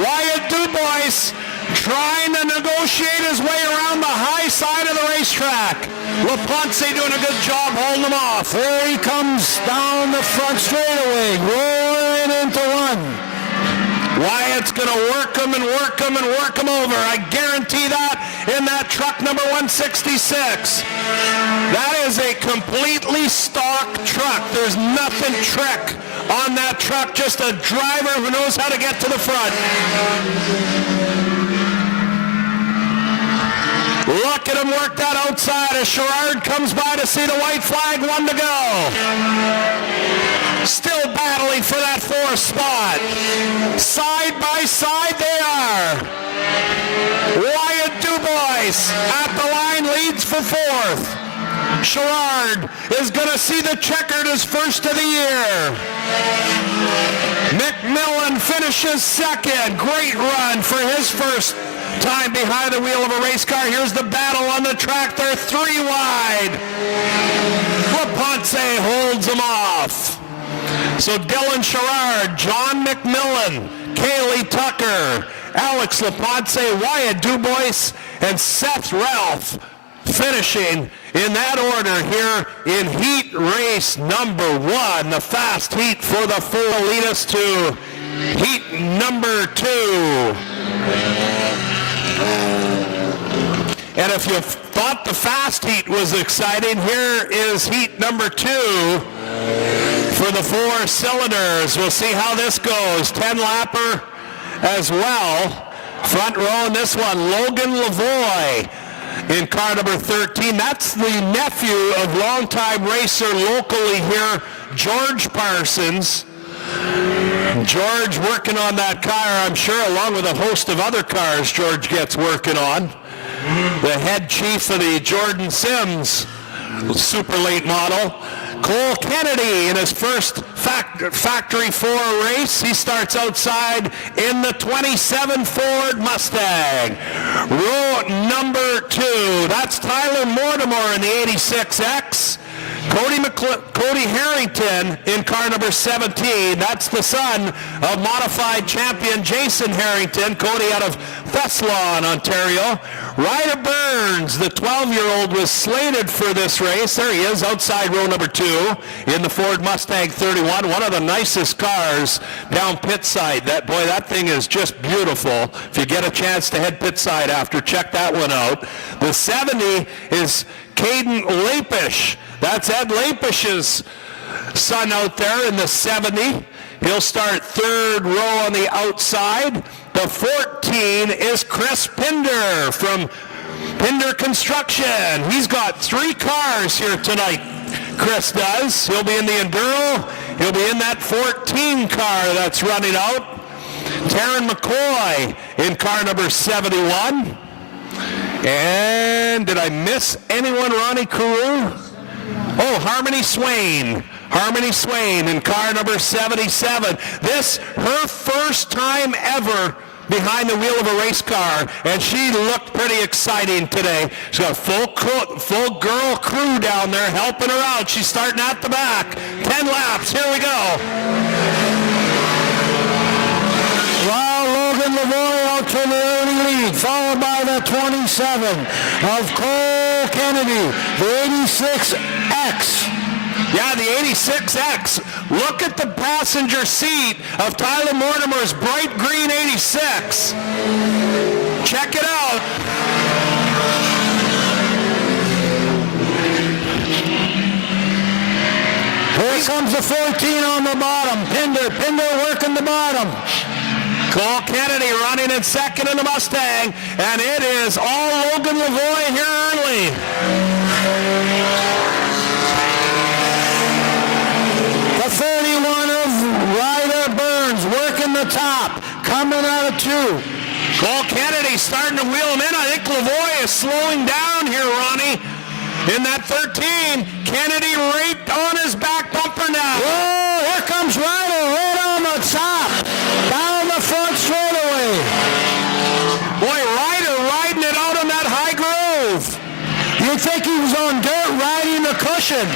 Wyatt Dubois trying to negotiate his way around the high side of the racetrack. LaPonce doing a good job holding him off. There he comes down the front straightaway, rolling into 1. Wyatt's going to work him and work him and work him over. I guarantee that in that truck number 166. That is a completely stock truck. There's nothing trick on that truck. Just a driver who knows how to get to the front. Look at him work that outside as Sherrard comes by to see the white flag, 1 to go. Still battling for that 4th spot. Side by side they are. Wyatt Dubois at the line leads for 4th. Sherrard is going to see the checkered as first of the year. McMillan finishes 2nd. Great run for his first time behind the wheel of a race car. Here's the battle on the track. They're 3 wide. LaPonce holds them off. So Dylan Sherrard, John McMillan, Kaylee Tucker, Alex LaPonce, Wyatt Dubois, and Seth Ralph finishing in that order here in heat race number 1. The fast heat for the 4 will lead us to heat number 2. And if you thought the fast heat was exciting, here is heat number 2 for the 4 cylinders. We'll see how this goes. 10-lapper as well. Front row in this one, Logan Lavoie in car number 13. That's the nephew of longtime racer locally here, George Parsons. George working on that car, I'm sure, along with a host of other cars George gets working on. The head chief of the Jordan Sims super late model. Cole Kennedy in his first Factory 4 race. He starts outside in the 27 Ford Mustang. Row number 2. That's Tyler Mortimer in the 86X. Cody Harrington in car number 17. That's the son of modified champion Jason Harrington. Cody out of Thessalon, Ontario. Ryder Burns, the 12-year-old, was slated for this race. There he is outside row number 2 in the Ford Mustang 31. One of the nicest cars down pit side. That thing is just beautiful. If you get a chance to head pit side after, check that one out. The 70 is Caden Lapish. That's Ed Lapish's son out there in the 70. He'll start 3rd row on the outside. The 14 is Chris Pinder from Pinder Construction. He's got 3 cars here tonight, Chris does. He'll be in the Enduro. He'll be in that 14 car that's running out. Taryn McCoy in car number 71. And did I miss anyone? Ronnie Carew? Oh, Harmony Swain. Harmony Swain in car number 77. This, her first time ever behind the wheel of a race car, and she looked pretty exciting today. She's got a full girl crew down there helping her out. She's starting at the back. 10 laps. Here we go. Logan Lavoie out to the early lead, followed by the 27 of Cole Kennedy, the 86X. Yeah, the 86X. Look at the passenger seat of Tyler Mortimer's bright green 86. Check it out. Here comes the 14 on the bottom. Pinder working the bottom. Cole Kennedy running in second in the Mustang, and it is all Logan Lavoie here early. The 31 of Ryder Burns working the top, coming out of 2. Cole Kennedy starting to wheel him in. I think Lavoie is slowing down here, Ronnie. In that 13, Kennedy right on his back bumper now. Whoa, here comes Ryder right on the top, down the front straightaway. Boy, Ryder riding it out on that high groove. You'd think he was on dirt riding the cushion.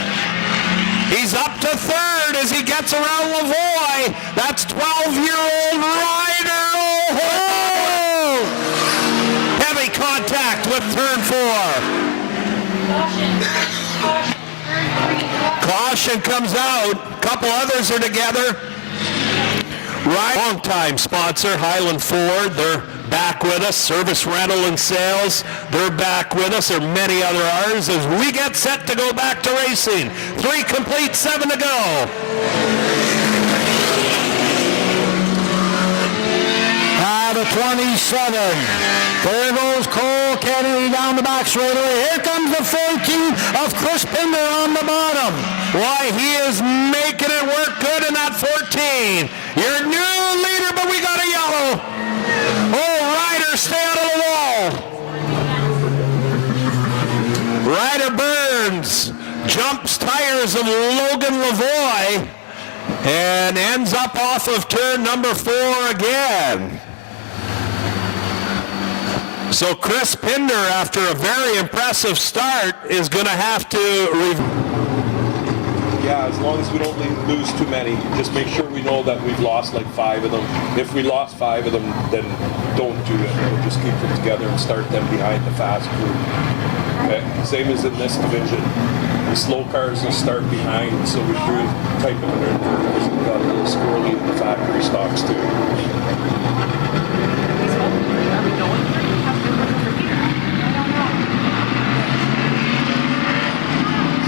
He's up to third as he gets around Lavoie. That's 12-year-old Ryder. Oh! Heavy contact with turn 4. Caution comes out. A couple others are together. Right. Long-time sponsor, Highland Ford. They're back with us. Service Rental and Sales. They're back with us. There are many other ours as we get set to go back to racing. 3 complete, 7 to go. The 27. There goes Cole Kennedy down the back straightaway. Here comes the 14 of Chris Pinder on the bottom. Why, he is making it work good in that 14. Your new leader, but we got a yellow. Oh, Ryder, stay out of the wall. Ryder Burns jumps tires of Logan Lavoie and ends up off of turn number 4 again. So Chris Pinder, after a very impressive start, is going to have to... Yeah, as long as we don't lose too many, just make sure we know that we've lost like 5 of them. If we lost 5 of them, then don't do it. We'll just keep them together and start them behind the fast group. Okay? Same as in this division. The slow cars will start behind, so we do type of an Enduro because we've got a little squirrely in the factory stocks too.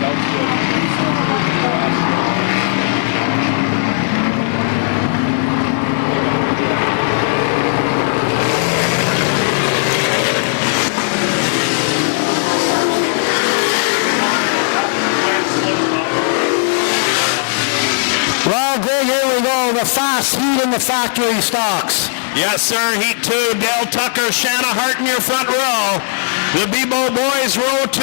Sounds good. Well, Greg, here we go. The fast heat in the factory stocks. Yes, sir. Heat 2. Dale Tucker, Shanna Hart in your front row. The Bebo boys, row 2.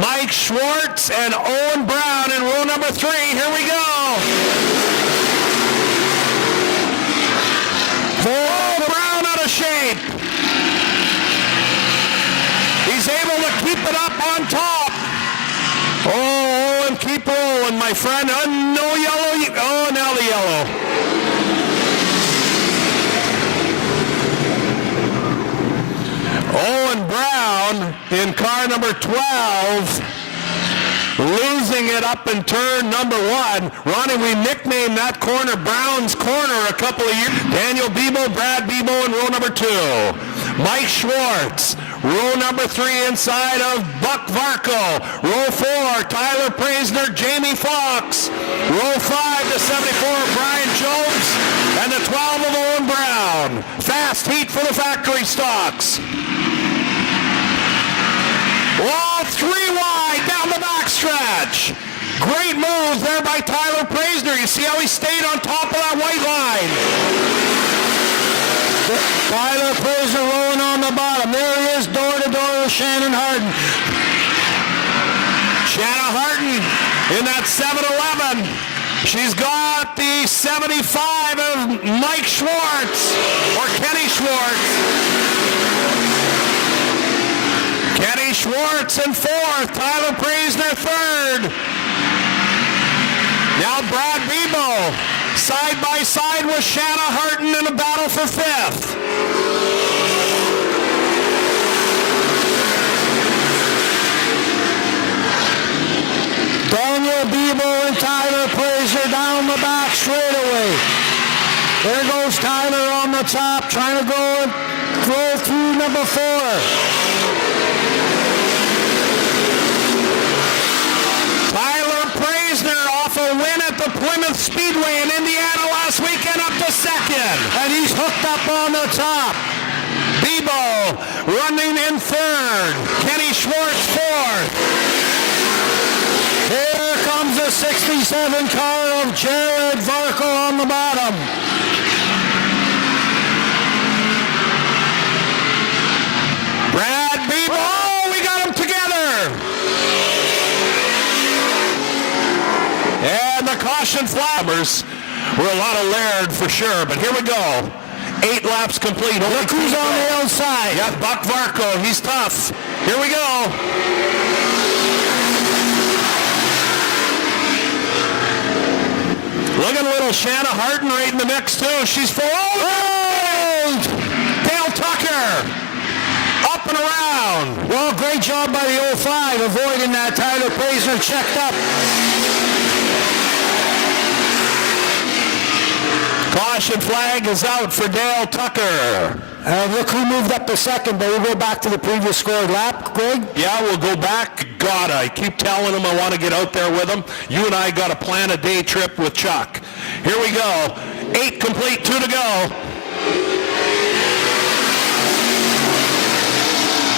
Mike Schwartz and Owen Brown in row number 3. Here we go. Oh, Brown out of shape. He's able to keep it up on top. Oh, Owen, keep rolling, my friend. No yellow. Oh, now the yellow. Owen Brown in car number 12, losing it up in turn number 1. Ronnie, we nicknamed that corner Brown's Corner a couple of years. Daniel Bebo, Brad Bebo in row number 2. Mike Schwartz, row number 3 inside of Buck Varco. Row 4, Tyler Praisner, Jamie Fox. Row 5, the 74, Brian Jones, and the 12 of Owen Brown. Fast heat for the factory stocks. Wall 3 wide down the backstretch. Great move there by Tyler Praisner. You see how he stayed on top of that white line. Tyler Praisner rolling on the bottom. There he is, door to door with Shannon Harden. Shanna Harden in that 7-11. She's got the 75 of Mike Schwartz, or Kenny Schwartz. Kenny Schwartz in fourth, Tyler Preisner third. Now Brad Bebo, side by side with Shanna Harton in a battle for fifth. Daniel Bebo and Tyler Preisner down the back straightaway. There goes Tyler on the top, trying to go through number 4. Tyler Preisner off a win at the Plymouth Speedway in Indiana last weekend, up to second. And he's hooked up on the top. Bebo running in third. Kenny Schwartz fourth. Here comes the 67 car of Jared Varco on the bottom. Brad Bebo, oh, we got them together. And the caution flappers were a lot of Laird for sure, but here we go. 8 laps complete. Look who's on the outside. Yeah, Buck Varco, he's tough. Here we go. Look at little Shanna Harton right in the mix too. She's full. Oh! Dale Tucker. Up and around. Well, great job by the 05 avoiding that. Tyler Preisner checked up. Caution flag is out for Dale Tucker. And look who moved up to second, but we'll go back to the previous scored lap, Greg. Yeah, we'll go back. God, I keep telling him I want to get out there with him. You and I got to plan a day trip with Chuck. Here we go. 8 complete, 2 to go.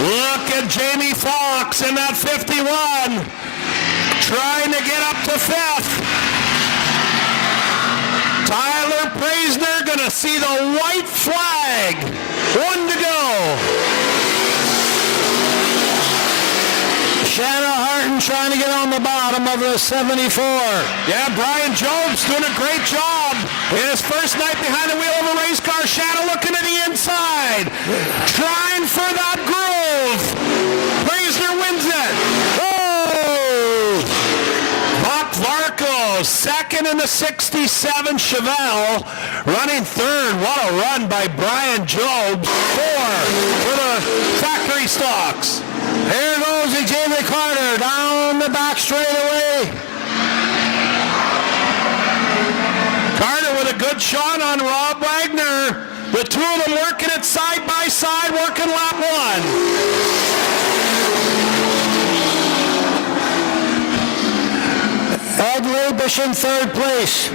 Look at Jamie Fox in that 51. Trying to get up to 5th. Tyler Preisner going to see the white flag. 1 to go. Shanna Harton trying to get on the bottom of the 74. Yeah, Brian Jobs doing a great job in his first night behind the wheel of a race car. Shanna looking at the inside, trying for that groove. Preisner wins it. Oh! Buck Varco, second in the 67 Chevelle, running third. What a run by Brian Jobs. 4 for the factory stocks. Here goes Xavier Carter down the back straightaway. Carter with a good shot on Rob Wagner. The two of them working it side by side, working lap 1. Ed Labish in third place.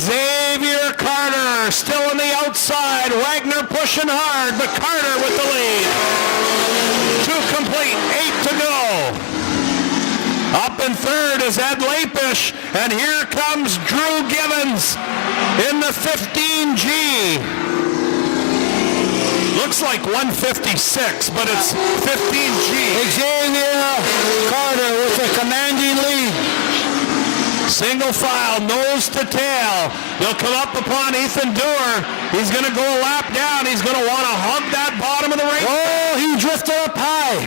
Xavier Carter still on the outside. Wagner pushing hard, but Carter with the lead. 2 complete, 8 to go. Up in third is Ed Lapish, and here comes Drew Givens in the 15G. Looks like 156, but it's 15G. Xavier Carter with a commanding lead. Single file, nose to tail. They'll come up upon Ethan Dewar. He's going to go a lap down. He's going to want to hug that bottom of the race. Oh, he drifted up high.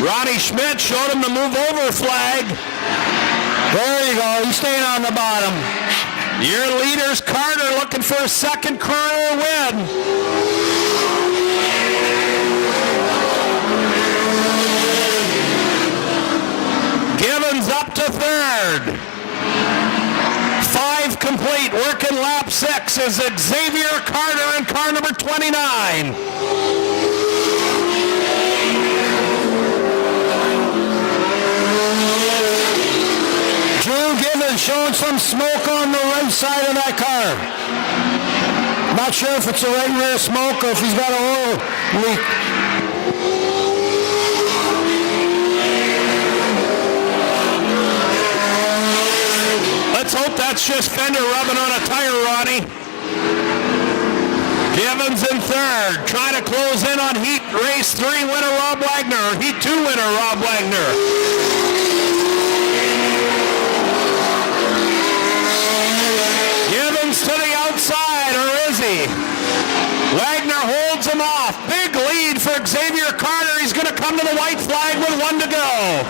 Ronnie Schmidt showed him the move over flag. There you go. He's staying on the bottom. Your leader's Carter looking for a second career win. Givens up to third. 5 complete, working lap 6 is Xavier Carter in car number 29. Drew Givens showing some smoke on the right side of that car. Not sure if it's a regular smoke or if he's got an oil leak. Let's hope that's just fender rubbing on a tire, Ronnie. Givens in third, trying to close in on Heat Race 3 winner Rob Wagner, Heat 2 winner Rob Wagner. Givens to the outside, or is he? Wagner holds him off. Big lead for Xavier Carter. He's going to come to the white flag with 1 to go.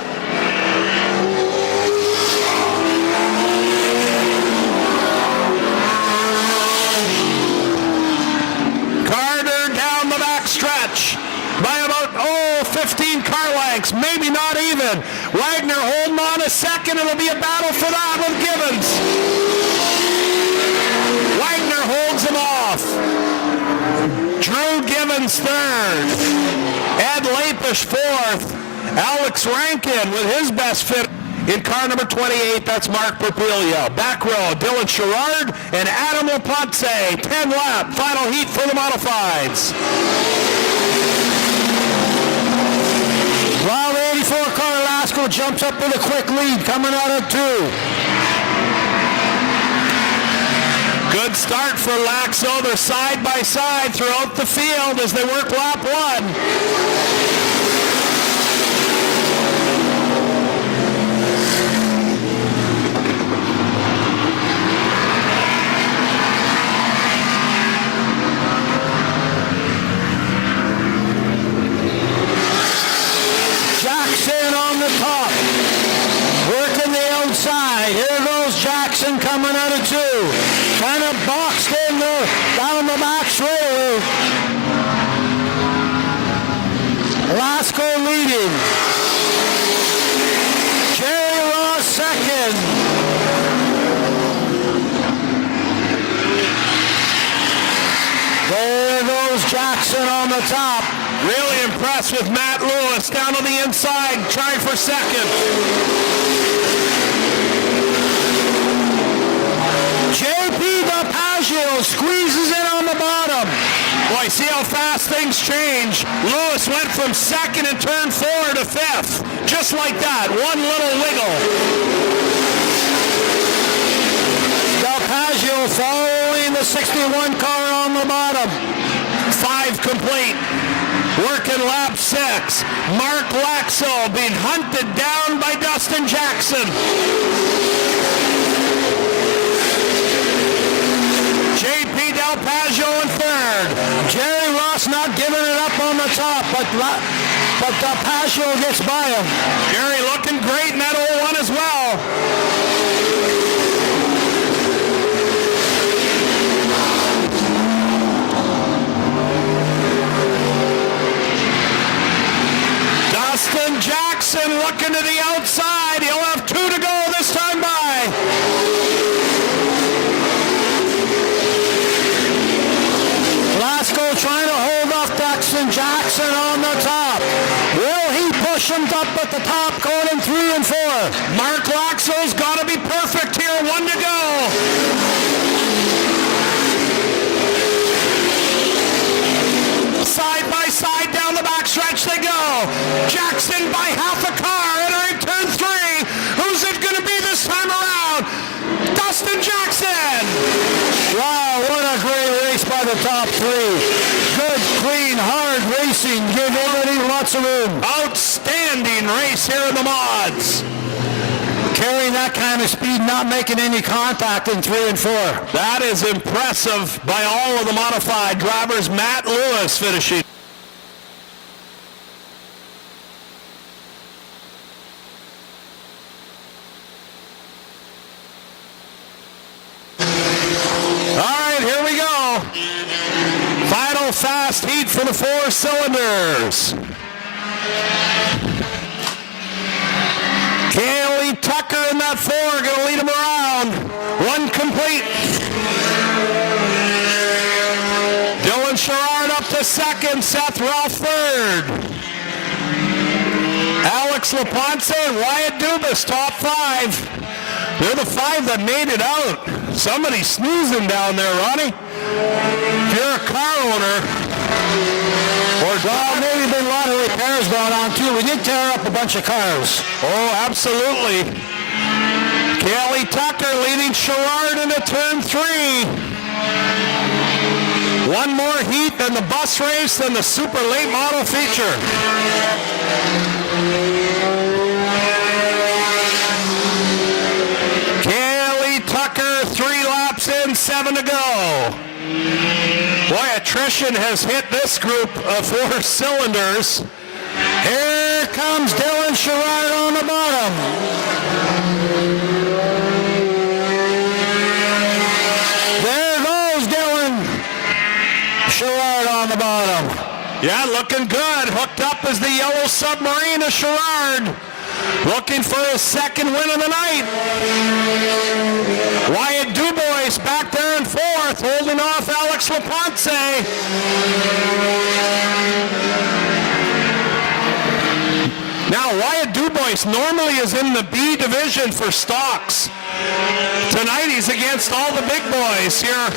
Carter down the back stretch by about, 15 car lengths, maybe not even. Wagner holding on a second. It'll be a battle for that with Givens. Wagner holds him off. Drew Givens third. Ed Lapish fourth. Alex Rankin with his best fit in car number 28. That's Mark Papilia. Back row, Dylan Sherrard and Adam Laponce. 10 lap final heat for the modifieds. Well, the 84 car Lasco jumps up with a quick lead coming out of 2. Good start for Laxo. They're side by side throughout the field as they work lap 1. Jackson on the top, working the outside. Here goes Jackson coming out of 2. Kind of boxed in down the back straightaway. Lasco leading. Jerry Ross second. There goes Jackson on the top. Really impressed with Matt Lewis down on the inside, trying for second. JP DelPaggio squeezes in on the bottom. Boy, see how fast things change. Lewis went from second in turn 4 to 5th. Just like that, one little wiggle. DelPaggio following the 61 car on the bottom. 5 complete. Working lap 6. Mark Laxo being hunted down by Dustin Jackson. JP DelPaggio in third. Jerry Ross not giving it up on the top, but DelPaggio gets by him. Jerry looking great in that 01 as well. Dustin Jackson looking to the outside. He'll have 2 to go this time by. Lasco trying to hold off Dustin Jackson on the top. Will he push him up at the top going in 3 and 4? Mark Laxo's got to be perfect here. 1 to go. Side by side down the backstretch they go. Jackson by half a car entering turn 3. Who's it going to be this time around? Dustin Jackson. Wow, what a great race by the top 3. Good, clean, hard racing. Give everybody lots of room. Outstanding race here in the mods. Carrying that kind of speed, not making any contact in 3 and 4. That is impressive by all of the modified drivers. Matt Lewis finishing. All right, here we go. Final fast heat for the 4 cylinders. Kaylee Tucker in that 4, going to lead him around. 1 complete. Dylan Sherrard up to second. Seth Ralph third. Alex Laponce and Wyatt Dubas top 5. They're the 5 that made it out. Somebody's snoozing down there, Ronnie. If you're a car owner, Well, maybe been a lot of repairs going on too. We did tear up a bunch of cars. oh, absolutely. Kaylee Tucker leading Sherrard into turn 3. One more heat than the bus race, than the super late model feature. Kelly Tucker, 3 laps in, 7 to go. Boy, attrition has hit this group of 4 cylinders. Here comes Dylan Sherrard on the bottom. There goes Dylan Sherrard on the bottom. Yeah, looking good. Hooked up as the yellow submarine of Sherrard. Looking for his second win of the night. Wyatt Dubois back there in 4th, holding off Alex Laponce. Now, Wyatt Dubois normally is in the B division for stocks. Tonight he's against all the big boys here.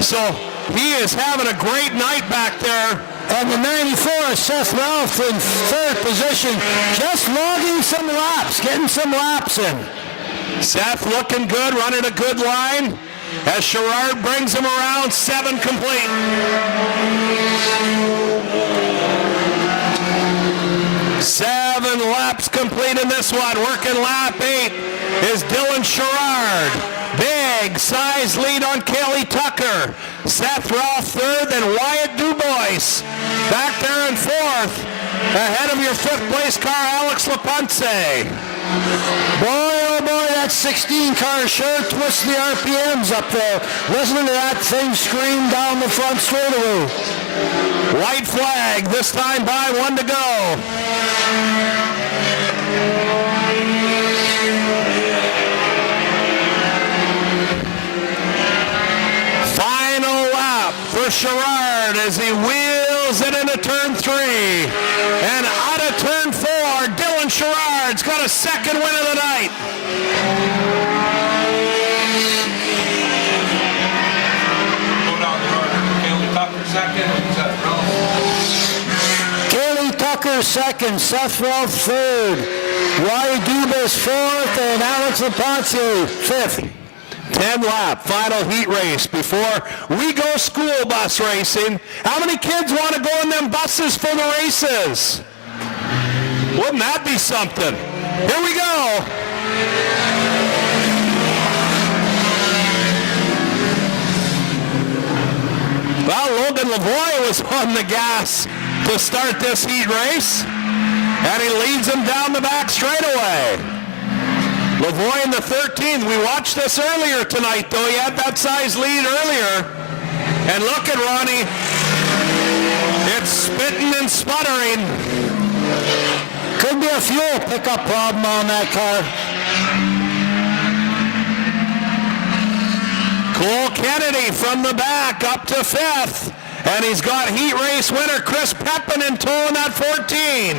So he is having a great night back there. And the 94, Seth Ralph in 3rd position, just logging some laps, getting some laps in. Seth looking good, running a good line as Sherrard brings him around, 7 complete. Seven laps complete in this one. Working lap 8 is Dylan Sherrard. Big size lead on Kelly Tucker. Seth Ralph 3rd, then Wyatt Dubois back there in 4th. Ahead of your 5th place car, Alex Laponce. Boy, oh boy, that 16 car sure twists the RPMs up there. Listening to that thing scream down the front straightaway. White flag, this time by 1 to go. Final lap for Sherrard as he wheels it into turn 3. And out of turn 4, Dylan Sherrard's got a second win of the night. Go down the order. Kelly Tucker second, Seth Ralph. Kelly Tucker 2nd, Seth Ralph 3rd, Wyatt Dubois 4th, and Alex Laponce 5th. 10 lap final heat race before we go school bus racing. How many kids want to go in them buses for the races? Wouldn't that be something? Here we go. Well, Logan Lavoie was on the gas to start this heat race, and he leads him down the back straightaway. Lavoie in the 13th. We watched this earlier tonight, though. He had that size lead earlier. And look at Ronnie. It's spitting and sputtering. Could be a fuel pickup problem on that car. Cole Kennedy from the back up to 5th. And he's got heat race winner Chris Pepin in tow in that 14.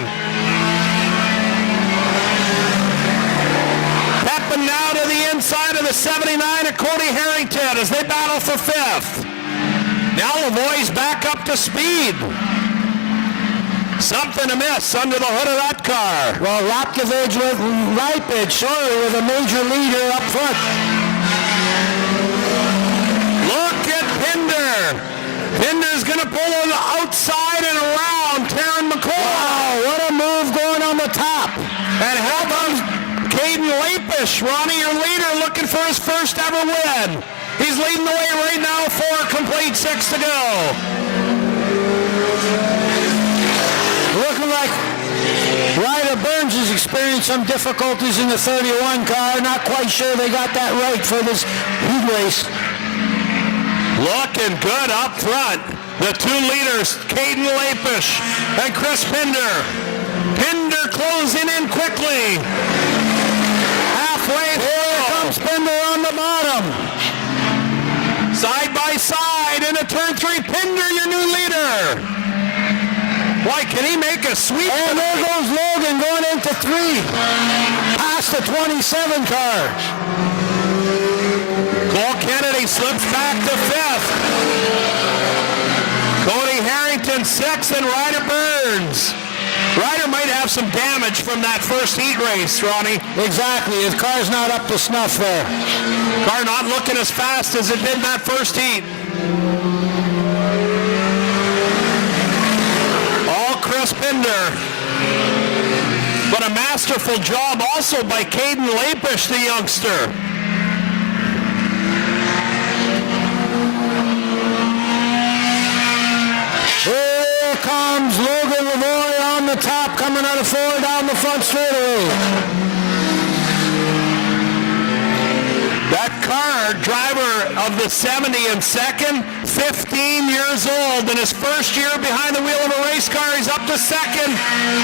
Pepin now to the inside of the 79 of Cody Harrington as they battle for 5th. Now Lavoie's back up to speed. Something amiss under the hood of that car. Well, Lapkovich with Leipzig, surely with a major leader up front. Look at Pinder. Pinder's going to pull on the outside and around Taryn McCall. Wow, what a move going on the top. And how about Caden Lapish, Ronnie, your leader, looking for his first ever win. He's leading the way right now, 4 complete, 6 to go. Looking like Ryder Burns has experienced some difficulties in the 31 car. Not quite sure they got that right for this heat race. Looking good up front. The 2 leaders, Caden Lapish and Chris Pinder. Pinder closing in quickly. Halfway through. Here comes Pinder on the bottom. Side by side into turn 3. Pinder, your new leader. Why, can he make a sweep? And there goes Logan going into 3. Past the 27 car. Cole Kennedy slips back to 5th. Cody Harrington 6th and Ryder Burns. Ryder might have some damage from that first heat race, Ronnie. Exactly. His car's not up to snuff there. Car not looking as fast as it did that first heat. Chris Pinder. But a masterful job also by Caden Lapish, the youngster. Here comes Logan Lavoie on the top, coming out of 4 down the front straightaway. That car, driver of the 70 in second, 15 years old. In his first year behind the wheel of a race car, he's up to second.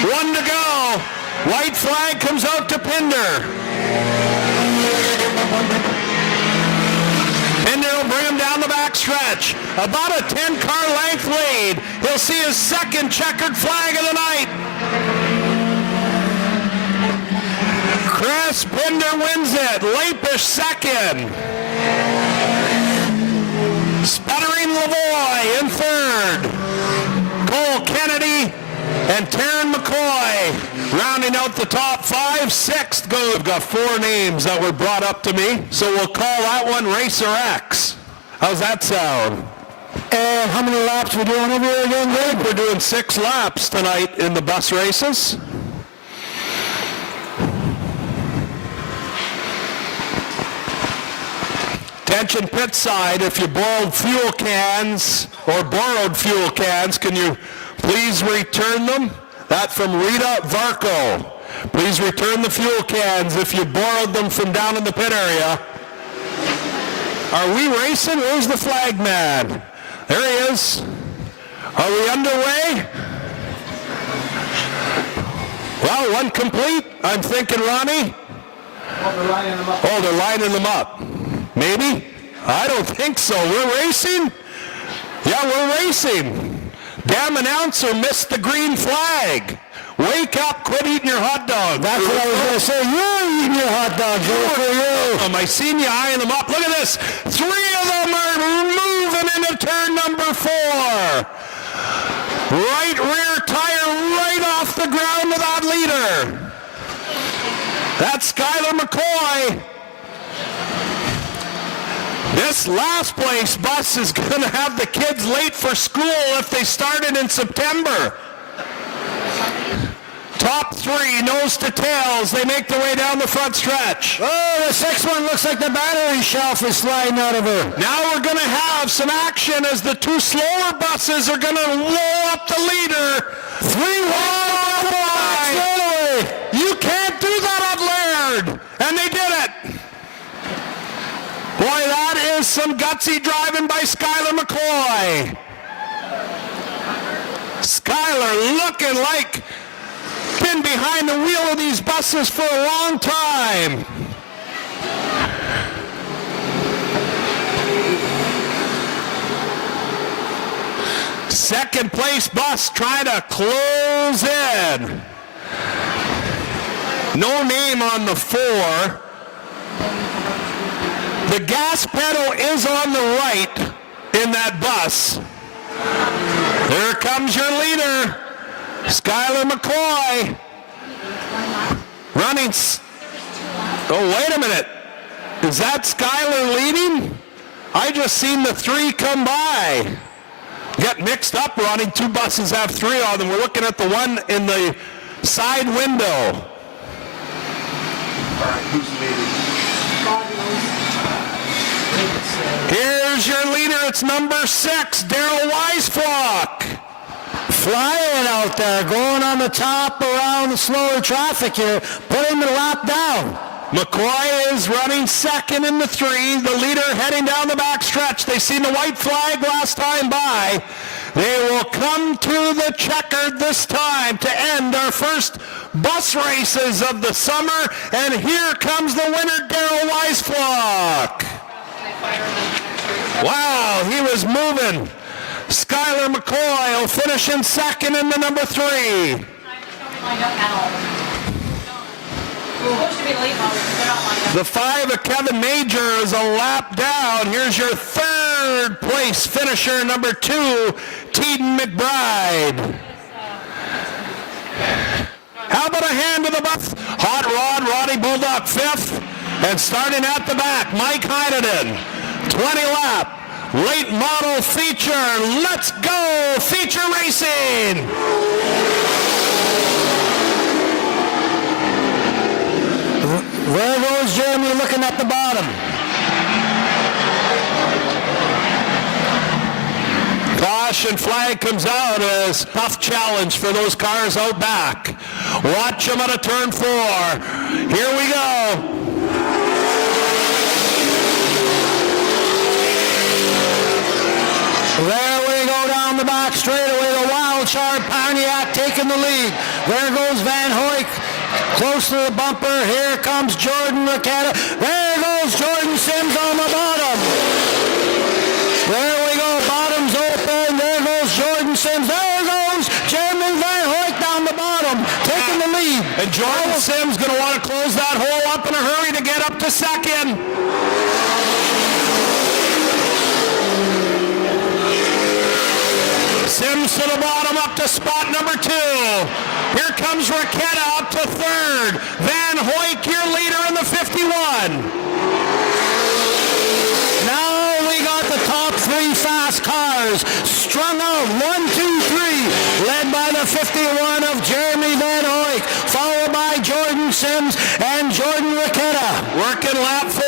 1 to go. White flag comes out to Pinder. Pinder will bring him down the backstretch. About a 10-car length lead. He'll see his second checkered flag of the night. Chris Pinder wins it. Lapish second. Sputtering Lavoie in third. Cole Kennedy and Taryn McCoy rounding out the top 5. Sixth go. We've got 4 names that were brought up to me, so we'll call that one Racer X. How's that sound? And how many laps are we doing over here again, Greg? We're doing 6 laps tonight in the bus races. Attention pit side, if you borrowed fuel cans, can you please return them? That from Rita Varco. Please return the fuel cans if you borrowed them from down in the pit area. Are we racing? Where's the flag man? There he is. Are we underway? Well, one complete. I'm thinking, Ronnie. Oh, they're lining them up. Maybe? I don't think so. We're racing? Yeah, we're racing. Damn announcer missed the green flag. Wake up, quit eating your hot dog. That's what I was going to say. You're eating your hot dog. Good for you. I seen you eyeing them up. Look at this. 3 of them are moving into turn number 4. Right rear tire right off the ground of that leader. That's Skylar McCoy. This last place bus is going to have the kids late for school if they started in September. Top 3, nose to tails. They make their way down the front stretch. Oh, the 6th one looks like the battery shelf is sliding out of her. Now we're going to have some action as the 2 slower buses are going to roll up the leader. 3 wide. You can't do that at Laird. And they did it. Boy, that is some gutsy driving by Skylar McCoy. Skylar looking like been behind the wheel of these buses for a long time. Second place bus trying to close in. No name on the 4. The gas pedal is on the right in that bus. There comes your leader, Skylar McCoy. Running. Oh, wait a minute. Is that Skylar leading? I just seen the 3 come by. Get mixed up, Ronnie. 2 buses have 3 on them. We're looking at the one in the side window. All right, who's leading? Here's your leader. It's number 6, Daryl Weisflock. Flying out there, going on the top around the slower traffic here, putting the lap down. McCoy is running second in the 3. The leader heading down the back stretch. They seen the white flag last time by. They will come to the checkered this time to end our first bus races of the summer. And here comes the winner, Daryl Weisflock. Wow, he was moving. Skylar McCoy will finish in second in the number 3. The 5 of Kevin Major is a lap down. Here's your 3rd place finisher, number 2, Teeden McBride. How about a hand to the bus? Hot Rod, Roddy Bulldog 5th. And starting at the back, Mike Heineman, 20 lap. Late model feature. Let's go, feature racing. Jordan at the bottom. Caution flag comes out as tough challenge for those cars out back. Watch them at a turn 4. Here we go. There we go down the back straightaway. The Wild Child Pontiac taking the lead. There goes Van Hoyk close to the bumper. Here comes Jordan Ricketta. There goes Jordan Sims on the bottom. There we go. Bottom's open. There goes Jordan Sims. There goes Jeremy Van Hoyk down the bottom, taking the lead. And Jordan Sims going to want to close that hole up in a hurry to get up to second. Sims to the bottom, up to spot number 2. Here comes Ricketta up to 3rd. Van Hoyk, your leader in the 51. Now we got the top 3 fast cars strung out. 1, 2, 3, led by the 51 of Jeremy Van Hoyk, followed by Jordan Sims and Jordan Ricketta. Working lap 4.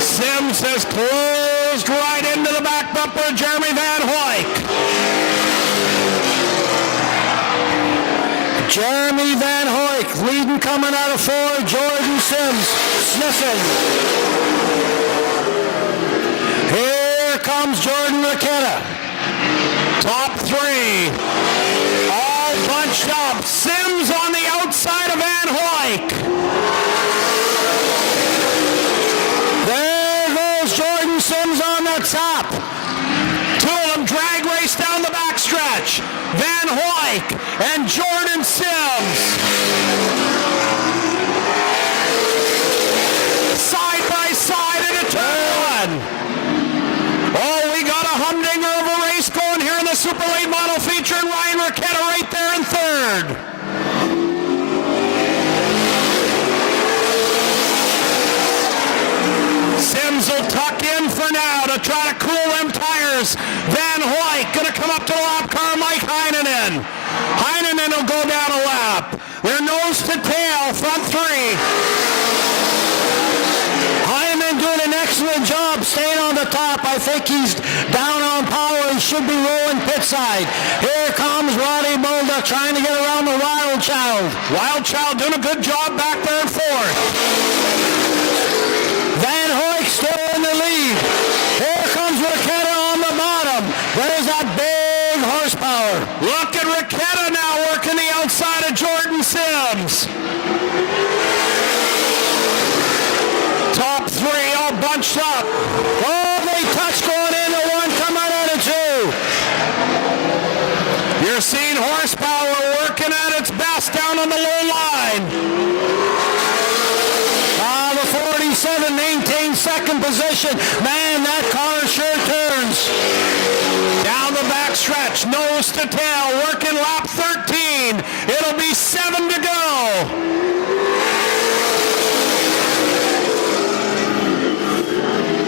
Sims has closed right into the back bumper of Jeremy Van Hoyk. Jeremy Van Hoyk leading coming out of 4. Jordan Sims sniffing. Here comes Jordan Ricketta. Top 3. All bunched up. Sims on the outside of Van Hoyk. There goes Jordan Sims on the top. 2 of them drag race down the backstretch. Van Hoyk and Jordan Sims. Side by side in a turn 1. Oh, we got a humdinger of a race going here in the Super Late Model featuring Ryan Ricketta right there in 3rd. Sims will tuck in for now to try to cool them tires. Van Hoyk going to come up to the lap car, Mike Heinonen. Heinonen will go down a lap. They're nose to tail, front 3. Hyman doing an excellent job staying on the top. I think he's down on power. He should be rolling pit side. Here comes Roddy Mulder trying to get around the Wild Child. Wild Child doing a good job back there in 4th. Van Hoyk still in the lead. Here comes Ricketta on the bottom. There's that big horsepower. Look at Ricketta now working the outside of Jordan Sims. Top 3 all bunched up. Oh, they touch going into 1, come out out of 2. You're seeing horsepower working at its best down on the low line. The 47 maintains second position. Man, that car sure turns. Down the backstretch, nose to tail, working lap 13. It'll be 7 to go.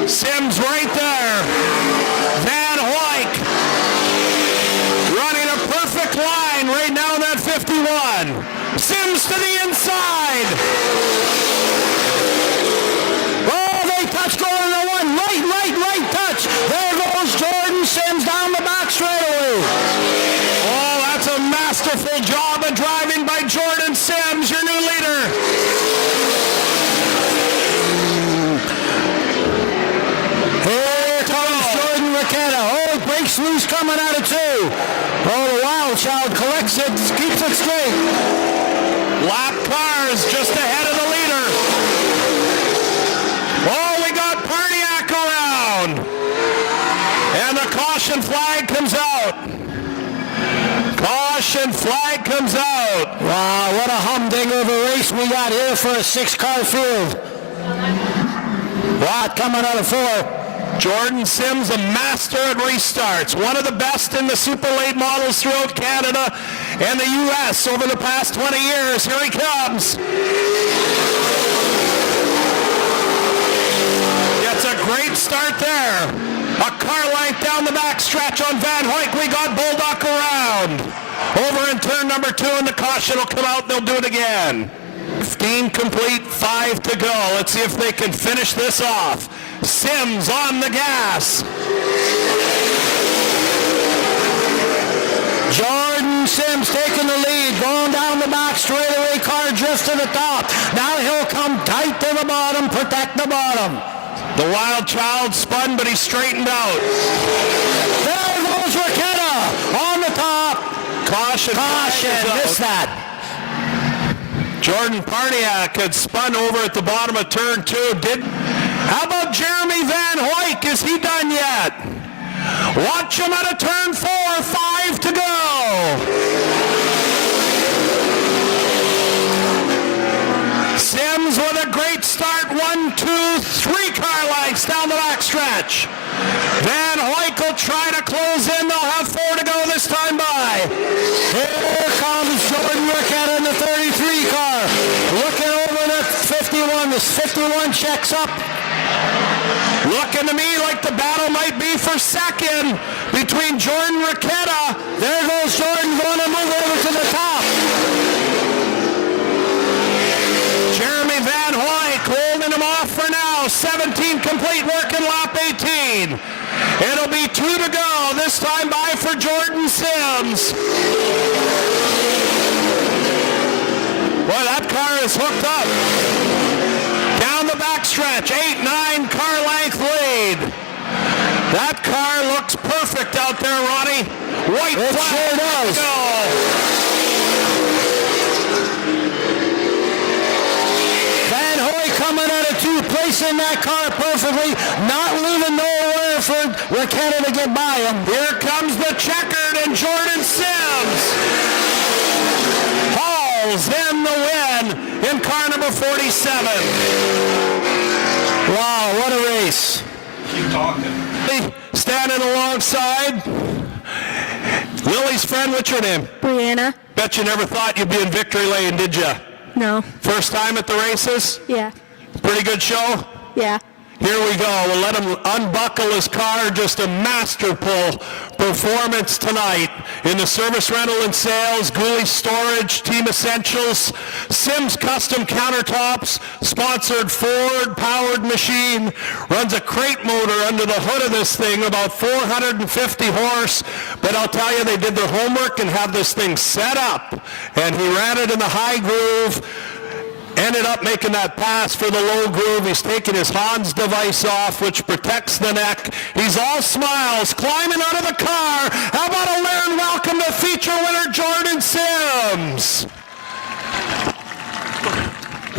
Sims right there. Van Hoyk running a perfect line right now in that 51. Sims to the inside. Oh, they touch going into 1. Right touch. There goes Jordan Sims down the back straightaway. Oh, that's a masterful job of driving by Jordan Sims, your new leader. Here comes Jordan Ricketta. Oh, it breaks loose coming out of 2. Oh, the Wild Child collects it, keeps it straight. Lap cars just ahead of the leader. Oh, we got Parniak around. And the caution flag comes out. Caution flag comes out. Wow, what a humdinger of a race we got here for a 6-car field. Watt coming out of 4. Jordan Sims, a master at restarts, one of the best in the super late models throughout Canada and the U.S. over the past 20 years. Here he comes. Gets a great start there. A car length down the back stretch on Van Hoyk. We got Bulldog around. Over in turn number 2, and the caution will come out. They'll do it again. 15 complete, 5 to go. Let's see if they can finish this off. Sims on the gas. Jordan Sims taking the lead, going down the back straightaway, car just to the top. Now he'll come tight to the bottom, protect the bottom. The Wild Child spun, but he straightened out. There goes Raqueta on the top. Caution, Missed that. Jordan Parniak had spun over at the bottom of turn 2. How about Jeremy Van Hoyk? Is he done yet? Watch him at a turn 4, 5 to go. Sims with a great start, 1, 2, 3 car lengths down the backstretch. Van Hoyk will try to close in. They'll have 4 to go this time by. Here comes Jordan Raqueta in the 33 car. Looking over the 51. This 51 checks up. Looking to me like the battle might be for second between Jordan Raqueta. There goes Jordan going to move over to the top. Jeremy Van Hoyk holding him off for now. 17 complete, working lap 18. It'll be 2 to go. This time by for Jordan Sims. Boy, that car is hooked up. Down the backstretch, 8-9 car length lead. That car looks perfect out there, Ronnie. White It flag. sure does. Go. Van Hoy coming out of 2, placing that car perfectly, not leaving nowhere for Raqueta to get by him. Here comes the checkered and Jordan Sims hauls in the win in car number 47. Wow, what a race. Keep talking. Standing alongside Lily's friend, what's your name? Brianna? Bet you never thought you'd be in victory lane, did you? No. First time at the races? Yeah. Pretty good show? Yeah. Here we go. We'll let him unbuckle his car. Just a masterful performance tonight in the service rental and sales, Gooley Storage, Team Essentials, Sims Custom Countertops, sponsored Ford powered machine, runs a crate motor under the hood of this thing, about 450 horse. But I'll tell you, they did their homework and have this thing set up. And he ran it in the high groove. Ended up making that pass for the low groove. He's taking his Hans device off, which protects the neck. He's all smiles, climbing out of the car. How about a Laird welcome to feature winner Jordan Sims?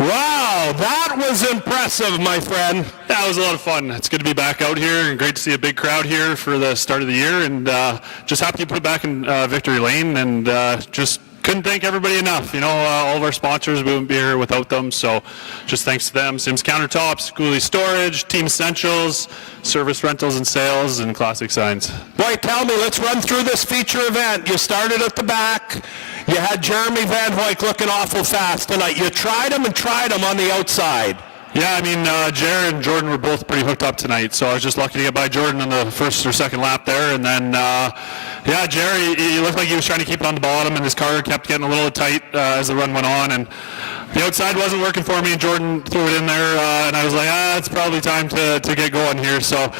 Wow, that was impressive, my friend. That was a lot of fun. It's good to be back out here and great to see a big crowd here for the start of the year. And just happy to put it back in victory lane and just couldn't thank everybody enough. You know, all of our sponsors, we wouldn't be here without them. So just thanks to them. Sims Countertops, Gooley Storage, Team Essentials, Service Rentals and Sales, and Classic Signs. Boy, tell me, let's run through this feature event. You started at the back. You had Jeremy Van Hoyk looking awful fast tonight. You tried him on the outside. Yeah, I mean, Jared and Jordan were both pretty hooked up tonight, so I was just lucky to get by Jordan on the first or second lap there, and then, yeah, Jerry, he looked like he was trying to keep it on the bottom, and his car kept getting a little tight as the run went on, and the outside wasn't working for me, and Jordan threw it in there, and I was like, it's probably time to get going here, so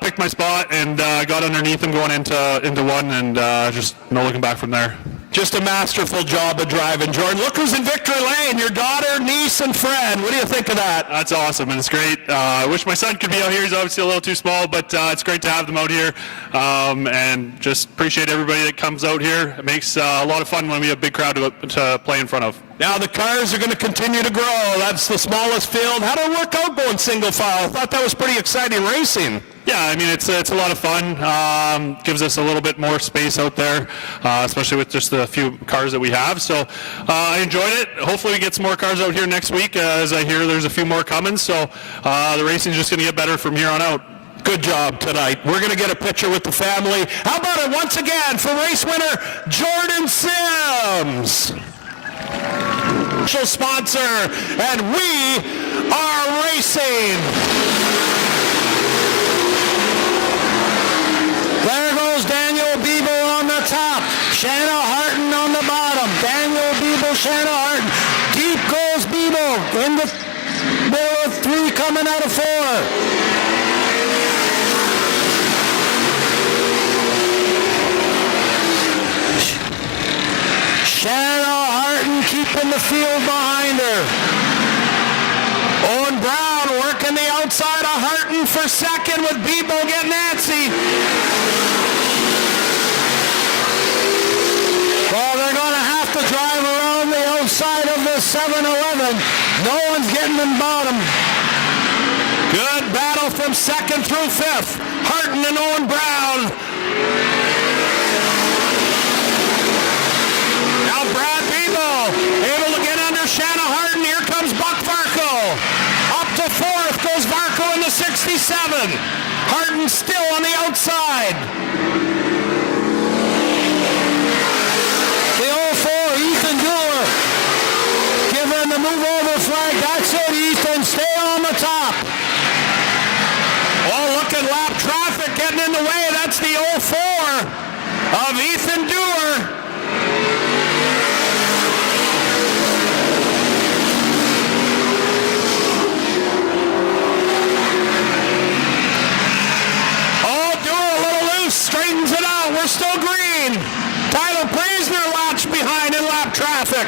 picked my spot and got underneath him going into one, and just no looking back from there. Just a masterful job of driving, Jordan. Look who's in victory lane, your daughter, niece, and friend. What do you think of that? That's awesome, and it's great. I wish my son could be out here. He's obviously a little too small, but it's great to have them out here, and just appreciate everybody that comes out here. It makes a lot of fun when we have a big crowd to play in front of. Now the cars are going to continue to grow. That's the smallest field. How did it work out going single file? I thought that was pretty exciting racing. Yeah, I mean, it's a lot of fun. Gives us a little bit more space out there, especially with just the few cars that we have. So I enjoyed it. Hopefully we get some more cars out here next week, as I hear there's a few more coming. So the racing's just going to get better from here on out. Good job tonight. We're going to get a picture with the family. How about it once again for race winner Jordan Sims? Sponsor, and we are racing. There goes Daniel Biebel on the top. Shanna Harton on the bottom. Daniel Biebel, Shanna Harton. Deep goes Biebel. Beeble in the middle of 3 coming out of 4. Shanna Harton keeping the field behind her. Owen Brown working the outside of Harton for second with Beeble getting antsy. Well, they're going to have to drive around the outside of the 7-Eleven. No one's getting them bottom. Good battle from second through fifth. Harton and Owen Brown. Now Brad Beeble able to get under Shanna Harton. Here comes Buck Varco. Up to fourth goes Varco in the 67. Harton still on the outside. The 04, Ethan Dewar. Giving the move over flag. That's it, Ethan. Stay on the top. Oh, look at lap traffic getting in the way. That's the 04 of Ethan Dewar. Straightens it out. We're still green. Tyler Praisner latched behind in lap traffic.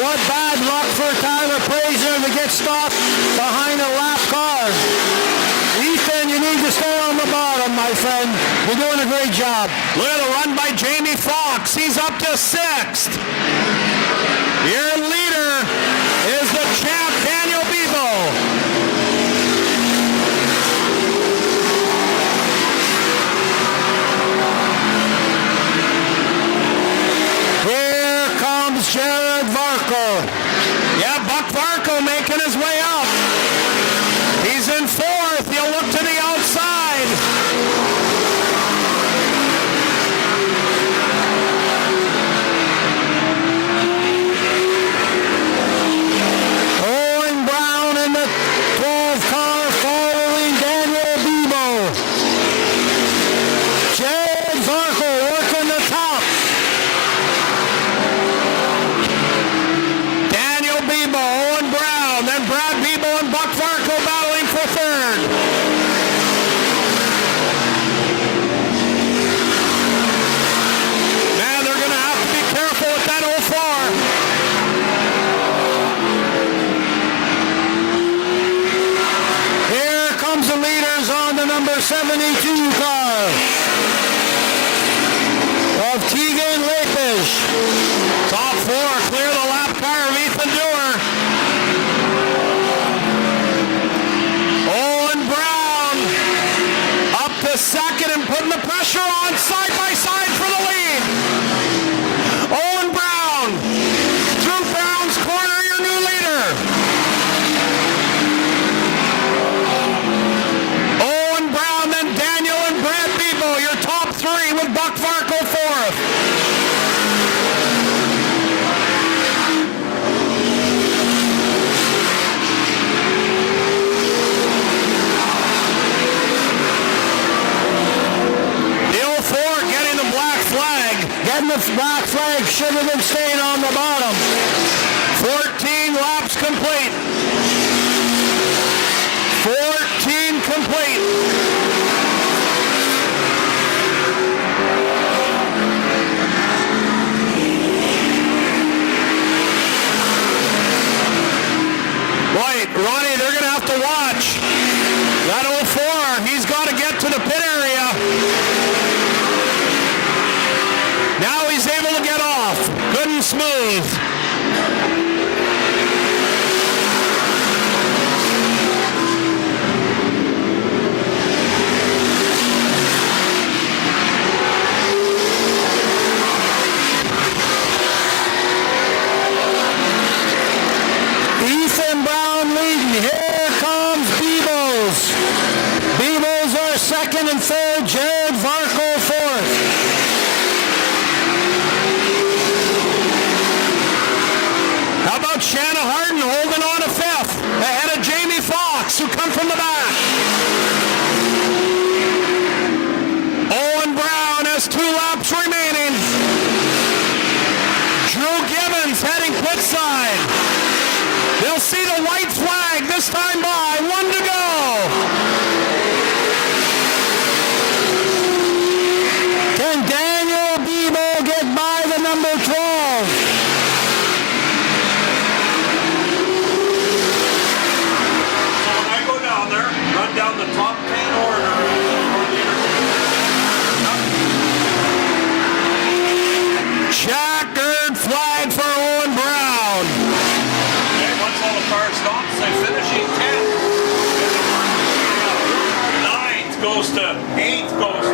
What bad luck for Tyler Praisner to get stopped behind a lap car. Ethan, you need to stay on the bottom, my friend. You're doing a great job. Look at the run by Jamie Fox. He's up to sixth. Your leader is the champ, Daniel Beeble. Jared Varco. Yeah, Buck Varco making his way up. He's in fourth. He'll look to the outside. Owen Brown in the 12 car following Daniel Beeble. Jared Varco working the top. Owen Brown, then Brad Beeble and Buck Varco battling for third. Man, they're going to have to be careful with that 04. Here comes the leaders on the number 72 car of Tegan Lapish. Top 4 clear the lap car of Ethan Dewar. Second and putting the pressure on side by side for the lead. Owen Brown through Brown's corner, your new leader. Owen Brown, then Daniel and Brad Beeble, your top 3 with Buck Varco fourth. Getting the black flag, should have been staying on the bottom. 14 laps complete. 14 complete. Right, Ronnie, they're going to have to watch. That 04, he's got to get to the pit area. Now he's able to get off. Good and smooth. Ethan Brown leading. Here comes Beebles. Beebles are second and third. Jared Varco fourth. How about Shanna Harden holding on to fifth ahead of Jamie Fox, who come from the back. Owen Brown has 2 laps remaining. Drew Gibbons heading pit side. see the white flag this time by. 1 to go. Can Daniel Bebo get by the number 12? So when I go down there, run down the top 10 order for the Checkered flag for Owen Brown. Okay, once all the cars stop, say finishing 10. 9th goes to 8th goes to.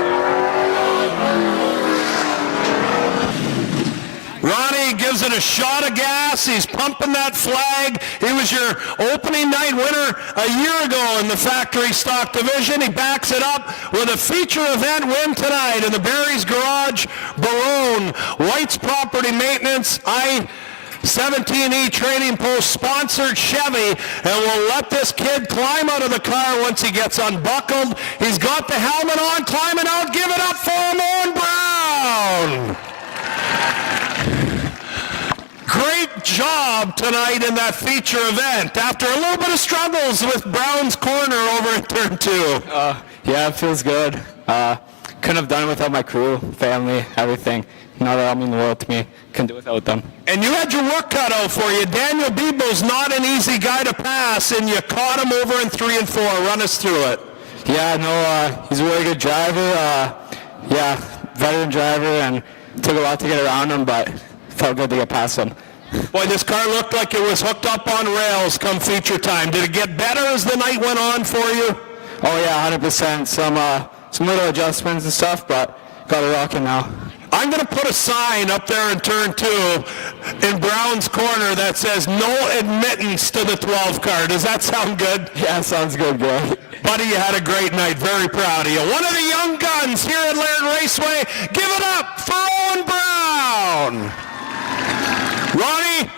Ronnie gives it a shot of gas. He's pumping that flag. He was your opening night winner a year ago in the factory stock division. He backs it up with a feature event win tonight in the Barry's Garage Barone White's Property Maintenance I-17E Training Post sponsored Chevy, and we'll let this kid climb out of the car once he gets unbuckled. He's got the helmet on, climbing out. Give it up for him, Owen Brown. Great job tonight in that feature event after a little bit of struggles with Brown's corner over in turn 2. Yeah, it feels good. Couldn't have done it without my crew, family, everything. Now they all mean the world to me. Couldn't do it without them. And you had your work cut out for you. Daniel Bebo's not an easy guy to pass, and you caught him over in 3 and 4. Run us through it. Yeah, no, he's a really good driver. Veteran driver, and took a lot to get around him, but felt good to get past him. Boy, this car looked like it was hooked up on rails come feature time. Did it get better as the night went on for you? Oh yeah, 100%. Some little adjustments and stuff, but got it rocking now. I'm going to put a sign up there in turn 2 in Brown's corner that says no admittance to the 12 car. Does that sound good? Yeah, sounds good, Greg. Buddy, you had a great night. Very proud of you. One of the young guns here at Laird Raceway. Give it up for Owen Brown. Ronnie,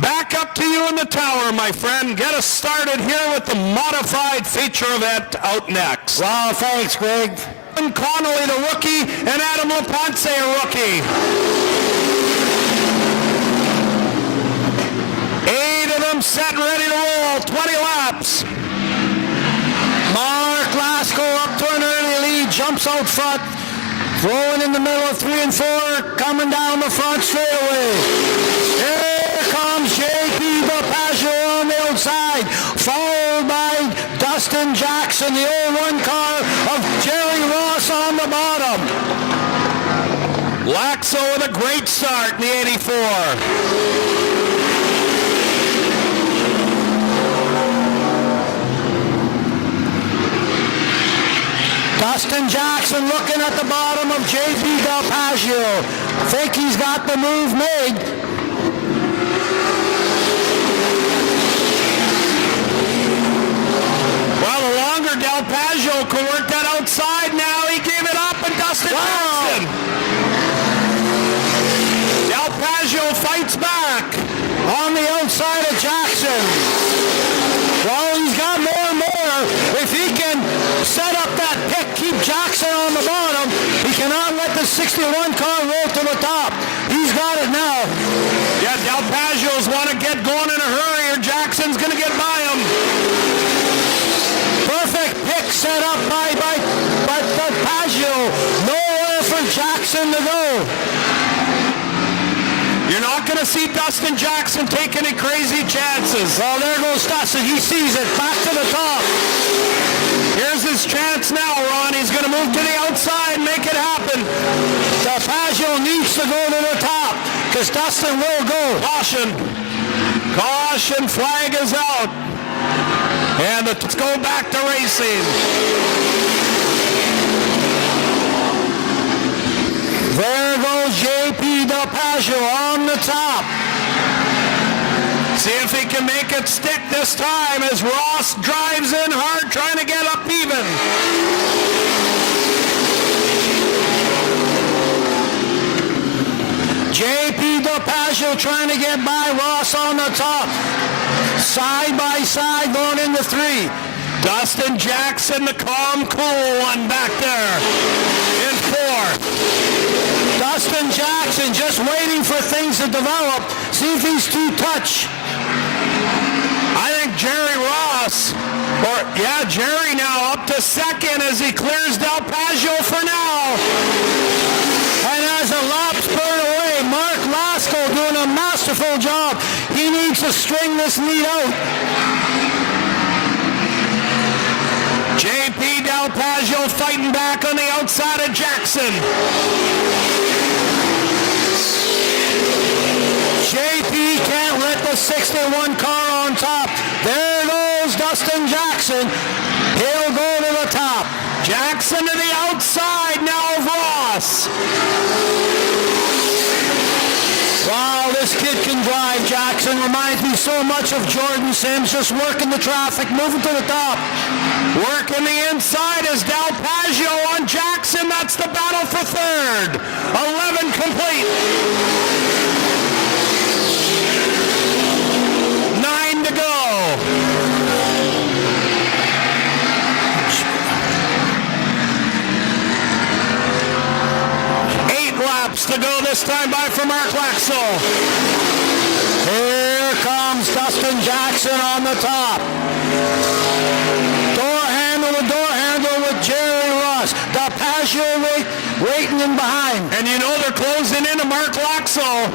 back up to you in the tower, my friend. Get us started here with the modified feature event out next. Wow, thanks, Greg. Connolly, the rookie, and Adam LaPonce, a rookie. 8 of them set and ready to roll. 20 laps. Mark Lasko up to an early lead, jumps out front, rolling in the middle of 3 and 4, coming down the front straightaway. Here comes JP DePaggio on the outside, followed by Dustin Jackson, the 01 car of Jerry Ross on the bottom. Laxo with a great start in the 84. Dustin Jackson looking at the bottom of JP DelPaggio. Think he's got the move made. Well, the longer DelPaggio could work that outside now. He gave it up, and Dustin Jackson. DelPaggio fights back on the outside of Jackson. Well, he's got more and more. If he can set up that pick, keep Jackson on the bottom, he cannot let the 61 car roll to the top. He's got it now. Yeah, DelPaggio's want to get going in a hurry, or Jackson's going to get by him. Perfect pick set up by DelPaggio. Nowhere for Jackson to go. You're not going to see Dustin Jackson take any crazy chances. Well, there goes Dustin. He sees it. Back to the top. Here's his chance now, Ron. He's going to move to the outside and make it happen. DelPaggio needs to go to the top because Dustin will go. Caution. Caution flag is out. And let's go back to racing. There goes JP DelPaggio on the top. See if he can make it stick this time as Ross drives in hard, trying to get up even. JP DelPaggio trying to get by Ross on the top. Side by side going into 3. Dustin Jackson, the calm, cool one back there in 4. Dustin Jackson just waiting for things to develop. See if he's too touch. I Jerry Ross. Jerry now up to second as he clears Del Paggio for now. And as the laps burn away, Mark Lasko doing a masterful job. He needs to string this lead out. JP Del Paggio fighting back on the outside of Jackson. JP can't let the 61 car on top. There goes Dustin Jackson. He'll go to the top. Jackson to the outside now of Ross. Wow, this kid can drive. Jackson reminds me so much of Jordan Sims, just working the traffic, moving to the top. Working the inside is Del Paggio on Jackson. That's the battle for third. 11 complete. 9 to go. 8 laps to go this time by for Mark Laxo. Here comes Dustin Jackson on the top. Door handle with Jerry Ross. Del Paggio waiting in behind. And you know they're closing in to Mark Laxo.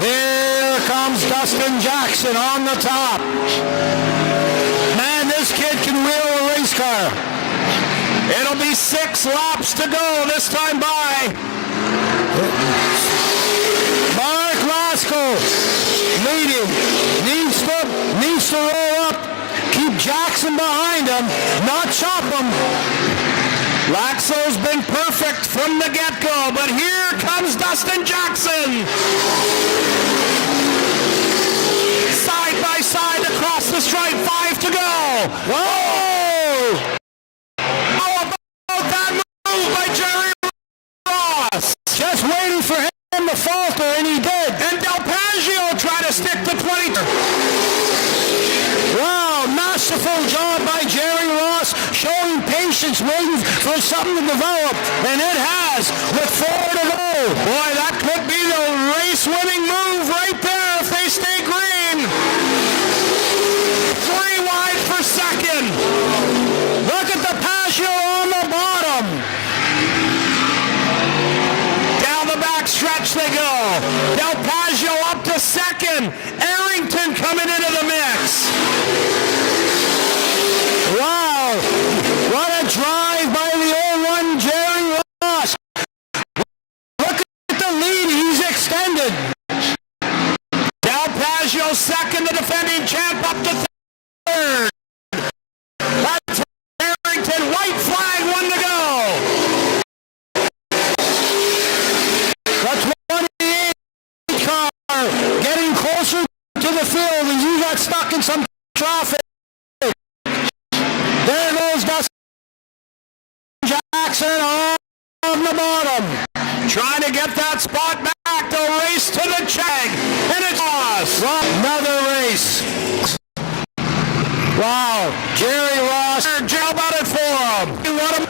Here comes Dustin Jackson on the top. Man, this kid can wheel a race car. It'll be 6 laps to go this time by. Mark Lasko leading. Needs to roll up. Keep Jackson behind him. Not chop him. Laxo's been perfect from the get-go, but here comes Dustin Jackson. Side by side across the stripe, 5 to go. Whoa! How about that move by Jerry Ross? Just waiting for him to falter, and he did. And Del Paggio tried to stick to 20. Wow, masterful job by Jerry Ross, showing patience, waiting for something to develop, and it has, with 4 to go. Boy, that could be the race-winning move right there if they stay green. 3 wide for second. Look at the Paggio on the bottom. Down the back stretch they go. Del Paggio up to second. Arrington coming into the mix. Wow, what a drive by the 01 Jerry Ross. Look at the lead, he's extended. Del Paggio second, the defending champ up to third. That's Arrington, white flag, 1 to go. The 28 car getting closer to the field, and you got stuck in some traffic. There goes Dustin Jackson on the bottom. Trying to get that spot back. They'll race to the check. And it's Ross. Another race. Wow, Jerry Ross. How about it for him? What a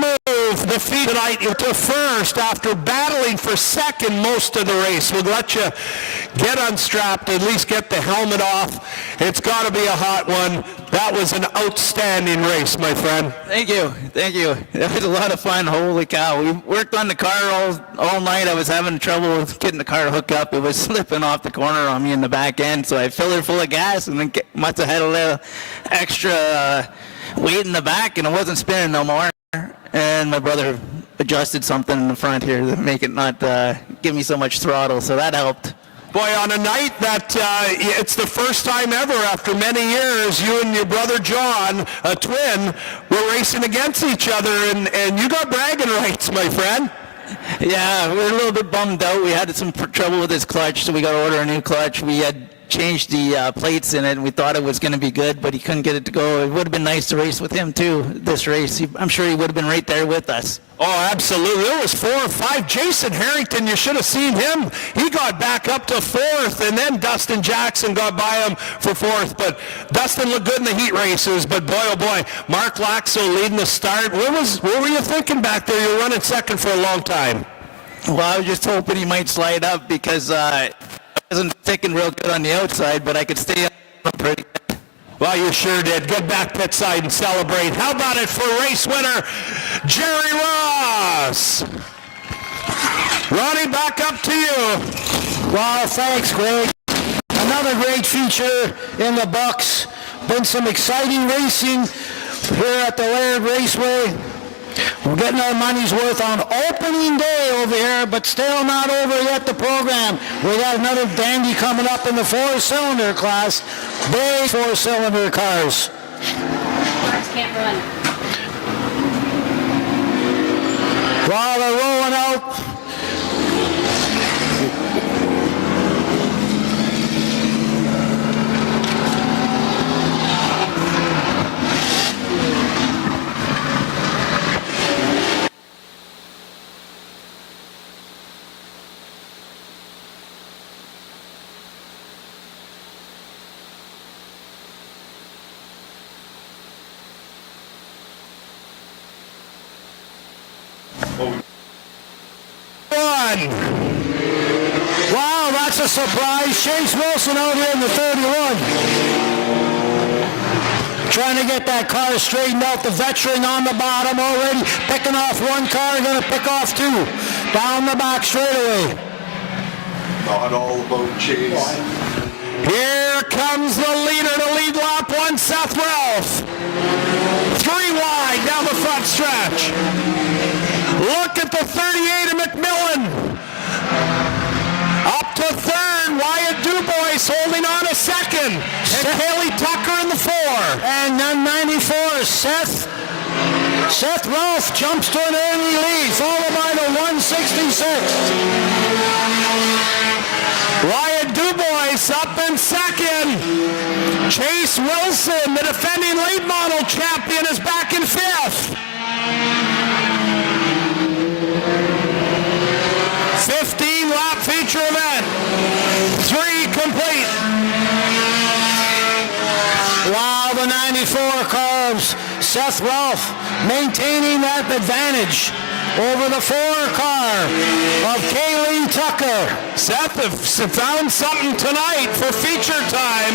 move. Defeat tonight to first after battling for second most of the race. We'll let you get unstrapped, at least get the helmet off. It's got to be a hot one. That was an outstanding race, my friend. Thank you. It was a lot of fun. Holy cow. We worked on the car all night. I was having trouble with getting the car to hook up. It was slipping off the corner on me in the back end, so I filled it full of gas and then must have had a little extra weight in the back, and it wasn't spinning no more. And my brother adjusted something in the front here to make it not give me so much throttle, so that helped. Boy, on a night that it's the first time ever after many years, you and your brother John, a twin, were racing against each other, and you got bragging rights, my friend. Yeah, we were a little bit bummed out. We had some trouble with his clutch, so we got to order a new clutch. We had changed the plates in it, and we thought it was going to be good, but he couldn't get it to go. It would have been nice to race with him, too, this race. I'm sure he would have been right there with us. Oh, absolutely. There was 4 or 5. Jason Harrington, you should have seen him. He got back up to 4th, and then Dustin Jackson got by him for 4th. But Dustin looked good in the heat races, but boy, oh boy, Mark Laxo leading the start. What were you thinking back there? You were running second for a long time. Well, I was just hoping he might slide up because wasn't sticking real good on the outside, but I could stay up pretty good. Well, you sure did. Good back pit side and celebrate. How about it for race winner, Jerry Ross? Ronnie, back up to you. Well, thanks, Greg. Another great feature in the books. Been some exciting racing here at the Laird Raceway. We're getting our money's worth on opening day over here, but still not over yet the program. We got another dandy coming up in the 4-cylinder class. Big 4-cylinder cars. Cars can't run. While they're rolling out, wow, that's a surprise. Chase Wilson out here in the 31. Trying to get that car straightened out. The veteran on the bottom already picking off one car, going to pick off two. Down the back straightaway. Not all about Chase. Here comes the leader to lead lap one, Seth Ralph. 3 wide down the front stretch. Look at the 38 of McMillan. Up to third, Wyatt Dubois holding on a second. And Haley Tucker in the 4. And then 94, Seth Ralph jumps to an early lead, followed by the 166. Wyatt Dubois up in second. Chase Wilson, the defending late model champion, is back in 5th. 15-lap feature event. 3 complete. Wow, the 94 cars. Seth Ralph maintaining that advantage over the 4 car of Kaylee Tucker. Seth have found something tonight for feature time.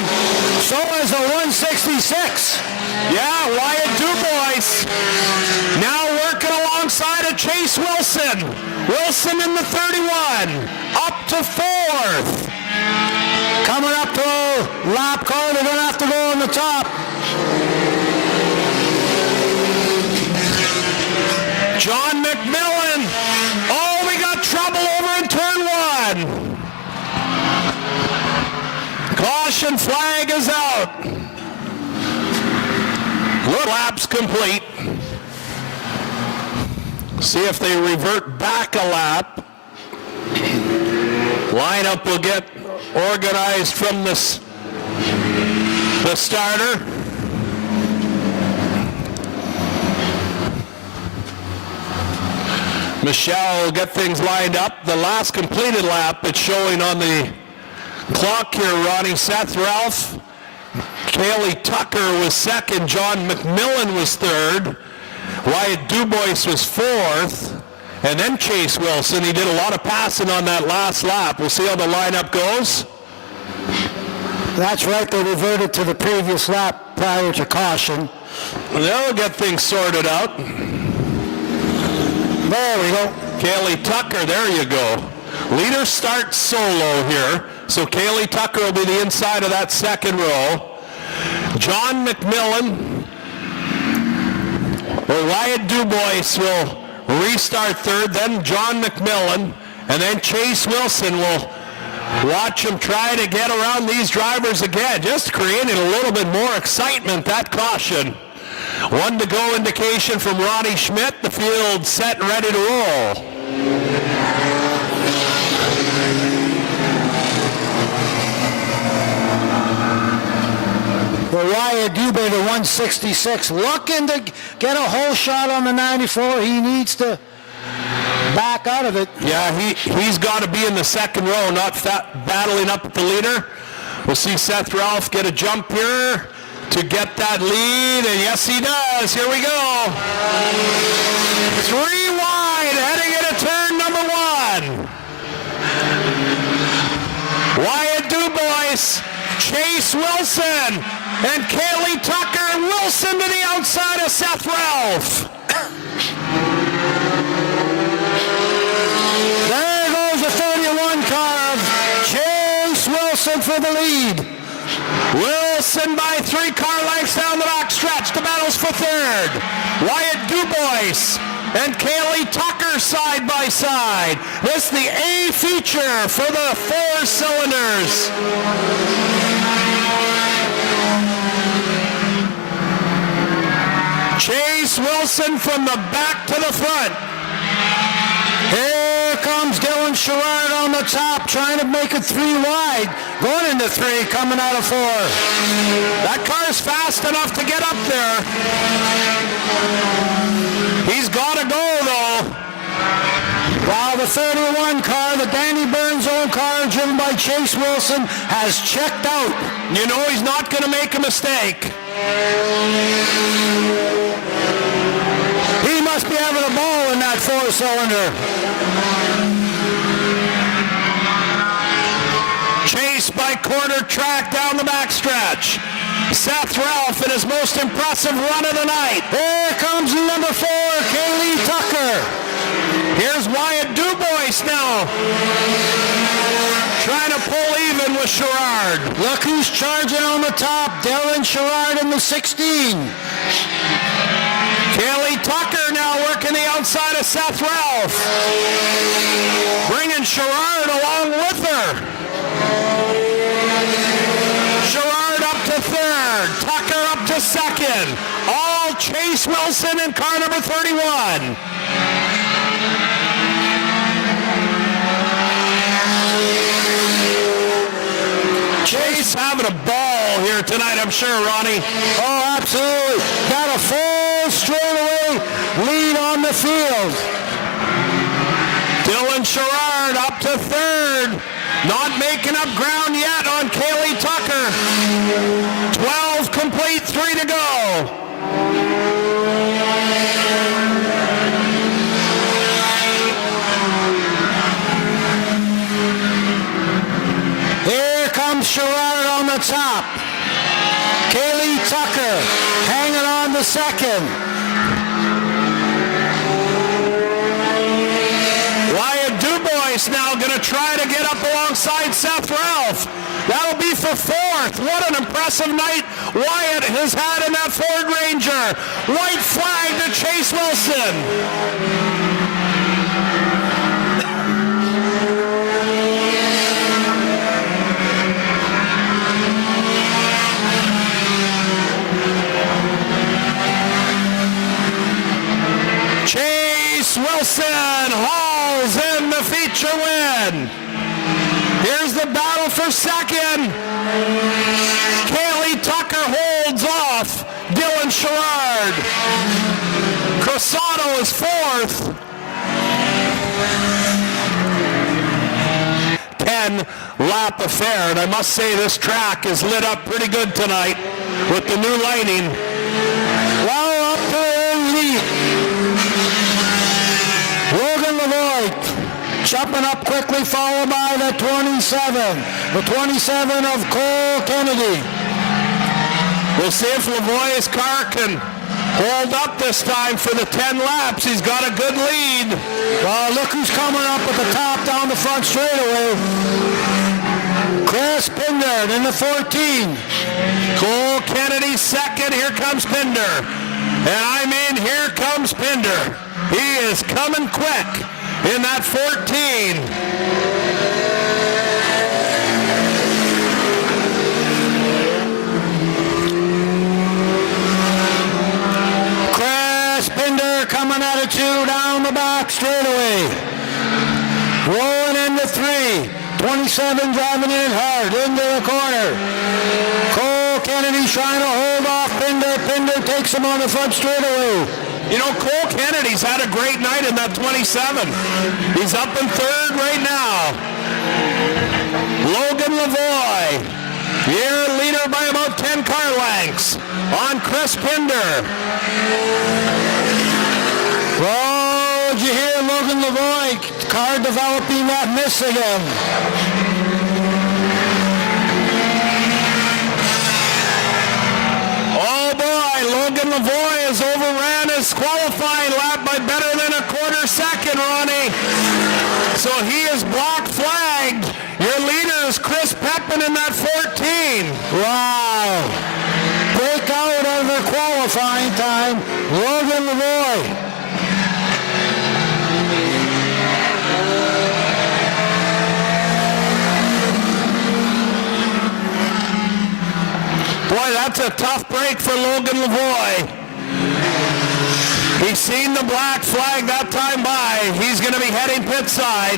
So is the 166. Yeah, Wyatt Dubois now working alongside of Chase Wilson. Wilson in the 31, up to 4th. Coming up to a lap car, they're going to have to go on the top. John McMillan. Oh, we got trouble over in turn 1. Caution flag is out. Good laps complete. See if they revert back a lap. Lineup will get organized from the starter. Michelle will get things lined up. The last completed lap, it's showing on the clock here, Ronnie. Seth Ralph, Kaylee Tucker was second, John McMillan was third, Wyatt Dubois was 4th, and then Chase Wilson. He did a lot of passing on that last lap. We'll see how the lineup goes. That's right, they reverted to the previous lap prior to caution. They'll get things sorted out. There we go. Kaylee Tucker, there you go. Leader starts solo here, so Kaylee Tucker will be the inside of that second row. John McMillan, or Wyatt Dubois will restart third, then John McMillan, and then Chase Wilson will watch him try to get around these drivers again, just creating a little bit more excitement, that caution. 1 to go indication from Ronnie Schmidt. The field set and ready to roll. The Wyatt Dubois, the 166, looking to get a whole shot on the 94. He needs to back out of it. Yeah, he's got to be in the second row, not battling up at the leader. We'll see Seth Ralph get a jump here to get that lead, and yes he does. Here we go. 3 wide, heading into turn number 1. Wyatt Chase Wilson and Kaylee Tucker. Wilson to the outside of Seth Ralph. There goes the 31 car of Chase Wilson for the lead. Wilson by 3 car lengths down the back stretch. The battle's for third. Wyatt Dubois and Kaylee Tucker side by side. This is the A feature for the 4 cylinders. Chase Wilson from the back to the front. Here comes Dylan Sherrard on the top, trying to make it 3 wide. Going into 3, coming out of 4. That car's fast enough to get up there. He's got to go, though. While the 31 car, the Danny Burns own car, driven by Chase Wilson, has checked out. You know he's not going to make a mistake. He must be having a ball in that 4-cylinder. Chased by quarter track down the backstretch. Seth Ralph in his most impressive run of the night. Here comes number 4, Kaylee Tucker. Here's Wyatt Dubois now. Trying to pull even with Sherrard. Look who's charging on the top. Dylan Sherrard in the 16. Kaylee Tucker now working the outside of Seth Ralph. Bringing Sherrard along with her. Sherrard up to third. Tucker up to second. All Chase Wilson in car number 31. Chase having a ball here tonight, I'm sure, Ronnie. Oh, absolutely. Got a full straightaway lead on the field. Dylan Sherrard up to third. Not making up ground yet on Kaylee Tucker. 12 complete, 3 to go. Here comes Sherrard on the top. Kaylee Tucker hanging on the second. Wyatt Dubois now going to try to get up alongside Seth Ralph. That'll be for 4th. What an impressive night Wyatt has had in that Ford Ranger. White flag to Chase Wilson. Chase Wilson hauls in the feature win. Here's the battle for second. Kaylee Tucker holds off Dylan Sherrard. Crossato is 4th. 10-lap affair, and I must say this track is lit up pretty good tonight with the new lighting. Well, up to the lead. Logan Lavoie jumping up quickly, followed by the 27. The 27 of Cole Kennedy. We'll see if Lavoie's car can hold up this time for the 10 laps. He's got a good lead. Well, look who's coming up at the top down the front straightaway. Chris Pinder in the 14. Cole Kennedy second. Here comes Pinder. And I mean, here comes Pinder. He is coming quick in that 14. Chris Pinder coming at it 2 down the back straightaway. Rolling into 3. 27 driving in hard into the corner. Cole Kennedy trying to hold off Pinder. Pinder takes him on the front straightaway. You know, Cole Kennedy's had a great night in that 27. He's up in 3rd right now. Logan Lavoie, year leader by about 10 car lengths on Chris Pinder. Oh, did you hear Logan Lavoie? Car developing that miss again. Logan Lavoie has overran his qualifying lap by better than a quarter second, Ronnie. So he is black flagged. Your leader is Chris Pepin in that 14. Wow. Breakout of the qualifying time, Logan Lavoie. Boy, that's a tough break for Logan Lavoie. He's seen the black flag that time by. He's going to be heading pit side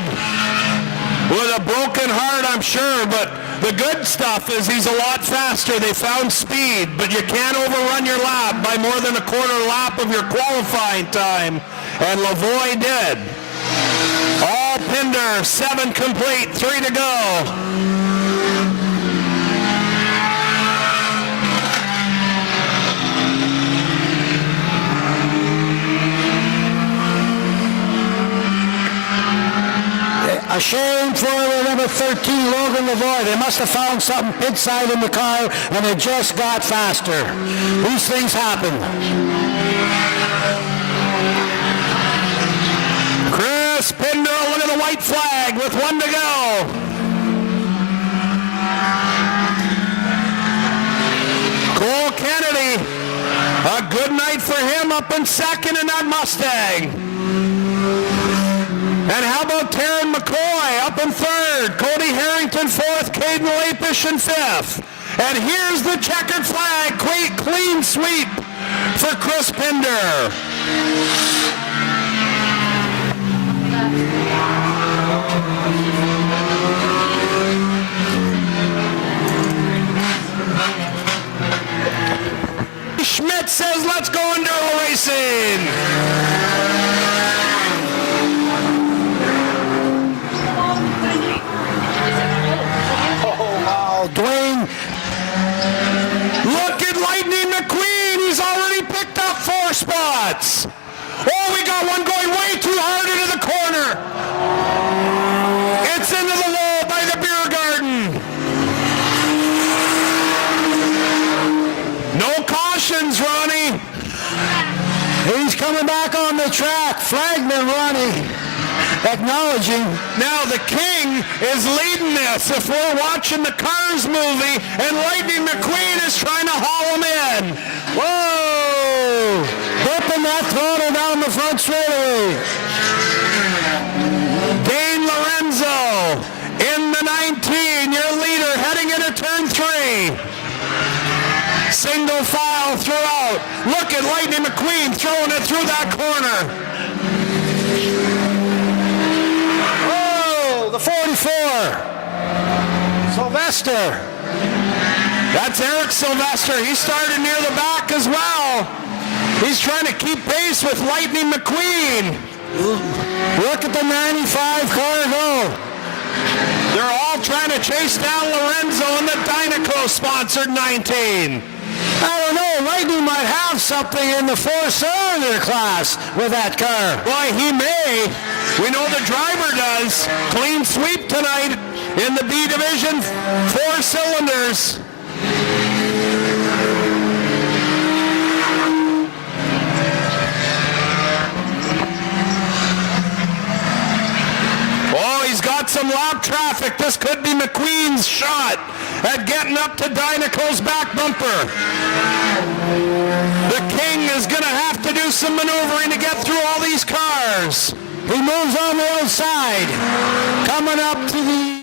with a broken heart, I'm sure, but the good stuff is he's a lot faster. They found speed, but you can't overrun your lap by more than a quarter lap of your qualifying time, and Lavoie did. All Pinder, 7 complete, 3 to go. A shame for the number 13, Logan Lavoie. They must have found something pit side in the car and it just got faster. These things happen. Chris Pinder, look at the white flag with 1 to go. Cole Kennedy, a good night for him up in second in that Mustang. And how about Taryn McCoy up in third, Cody Harrington fourth, Caden Lapish in fifth. And here's the checkered flag, clean sweep for Chris Pinder. Schmidt says, let's go Enduro racing. Dwayne. Look at Lightning McQueen. He's already picked up 4 spots. Oh, we got one going way too hard into the corner. It's into the wall by the beer garden. No cautions, Ronnie. He's coming back on the track. Flagman Ronnie acknowledging. Now the King is leading this. If we're watching the Cars movie and Lightning McQueen is trying to haul him in. Whoa! Whipping that throttle down the front straightaway. Dane Lorenzo in the 19, your leader heading into turn 3. Single file throughout. Look at Lightning McQueen throwing it through that corner. The 44, Sylvester. That's Eric Sylvester. He started near the back as well. He's trying to keep pace with Lightning McQueen. Look at the 95 car go. They're all trying to chase down Lorenzo in the Dynaco-sponsored 19. I don't know, Lightning might have something in the 4-cylinder class with that car. Why, he may. We know the driver does. Clean sweep tonight in the B division, 4 cylinders. Oh, he's got some lap traffic. This could be McQueen's shot at getting up to Dynaco's back bumper. The King is going to have to do some maneuvering to get through all these cars. He moves on the outside, coming up to the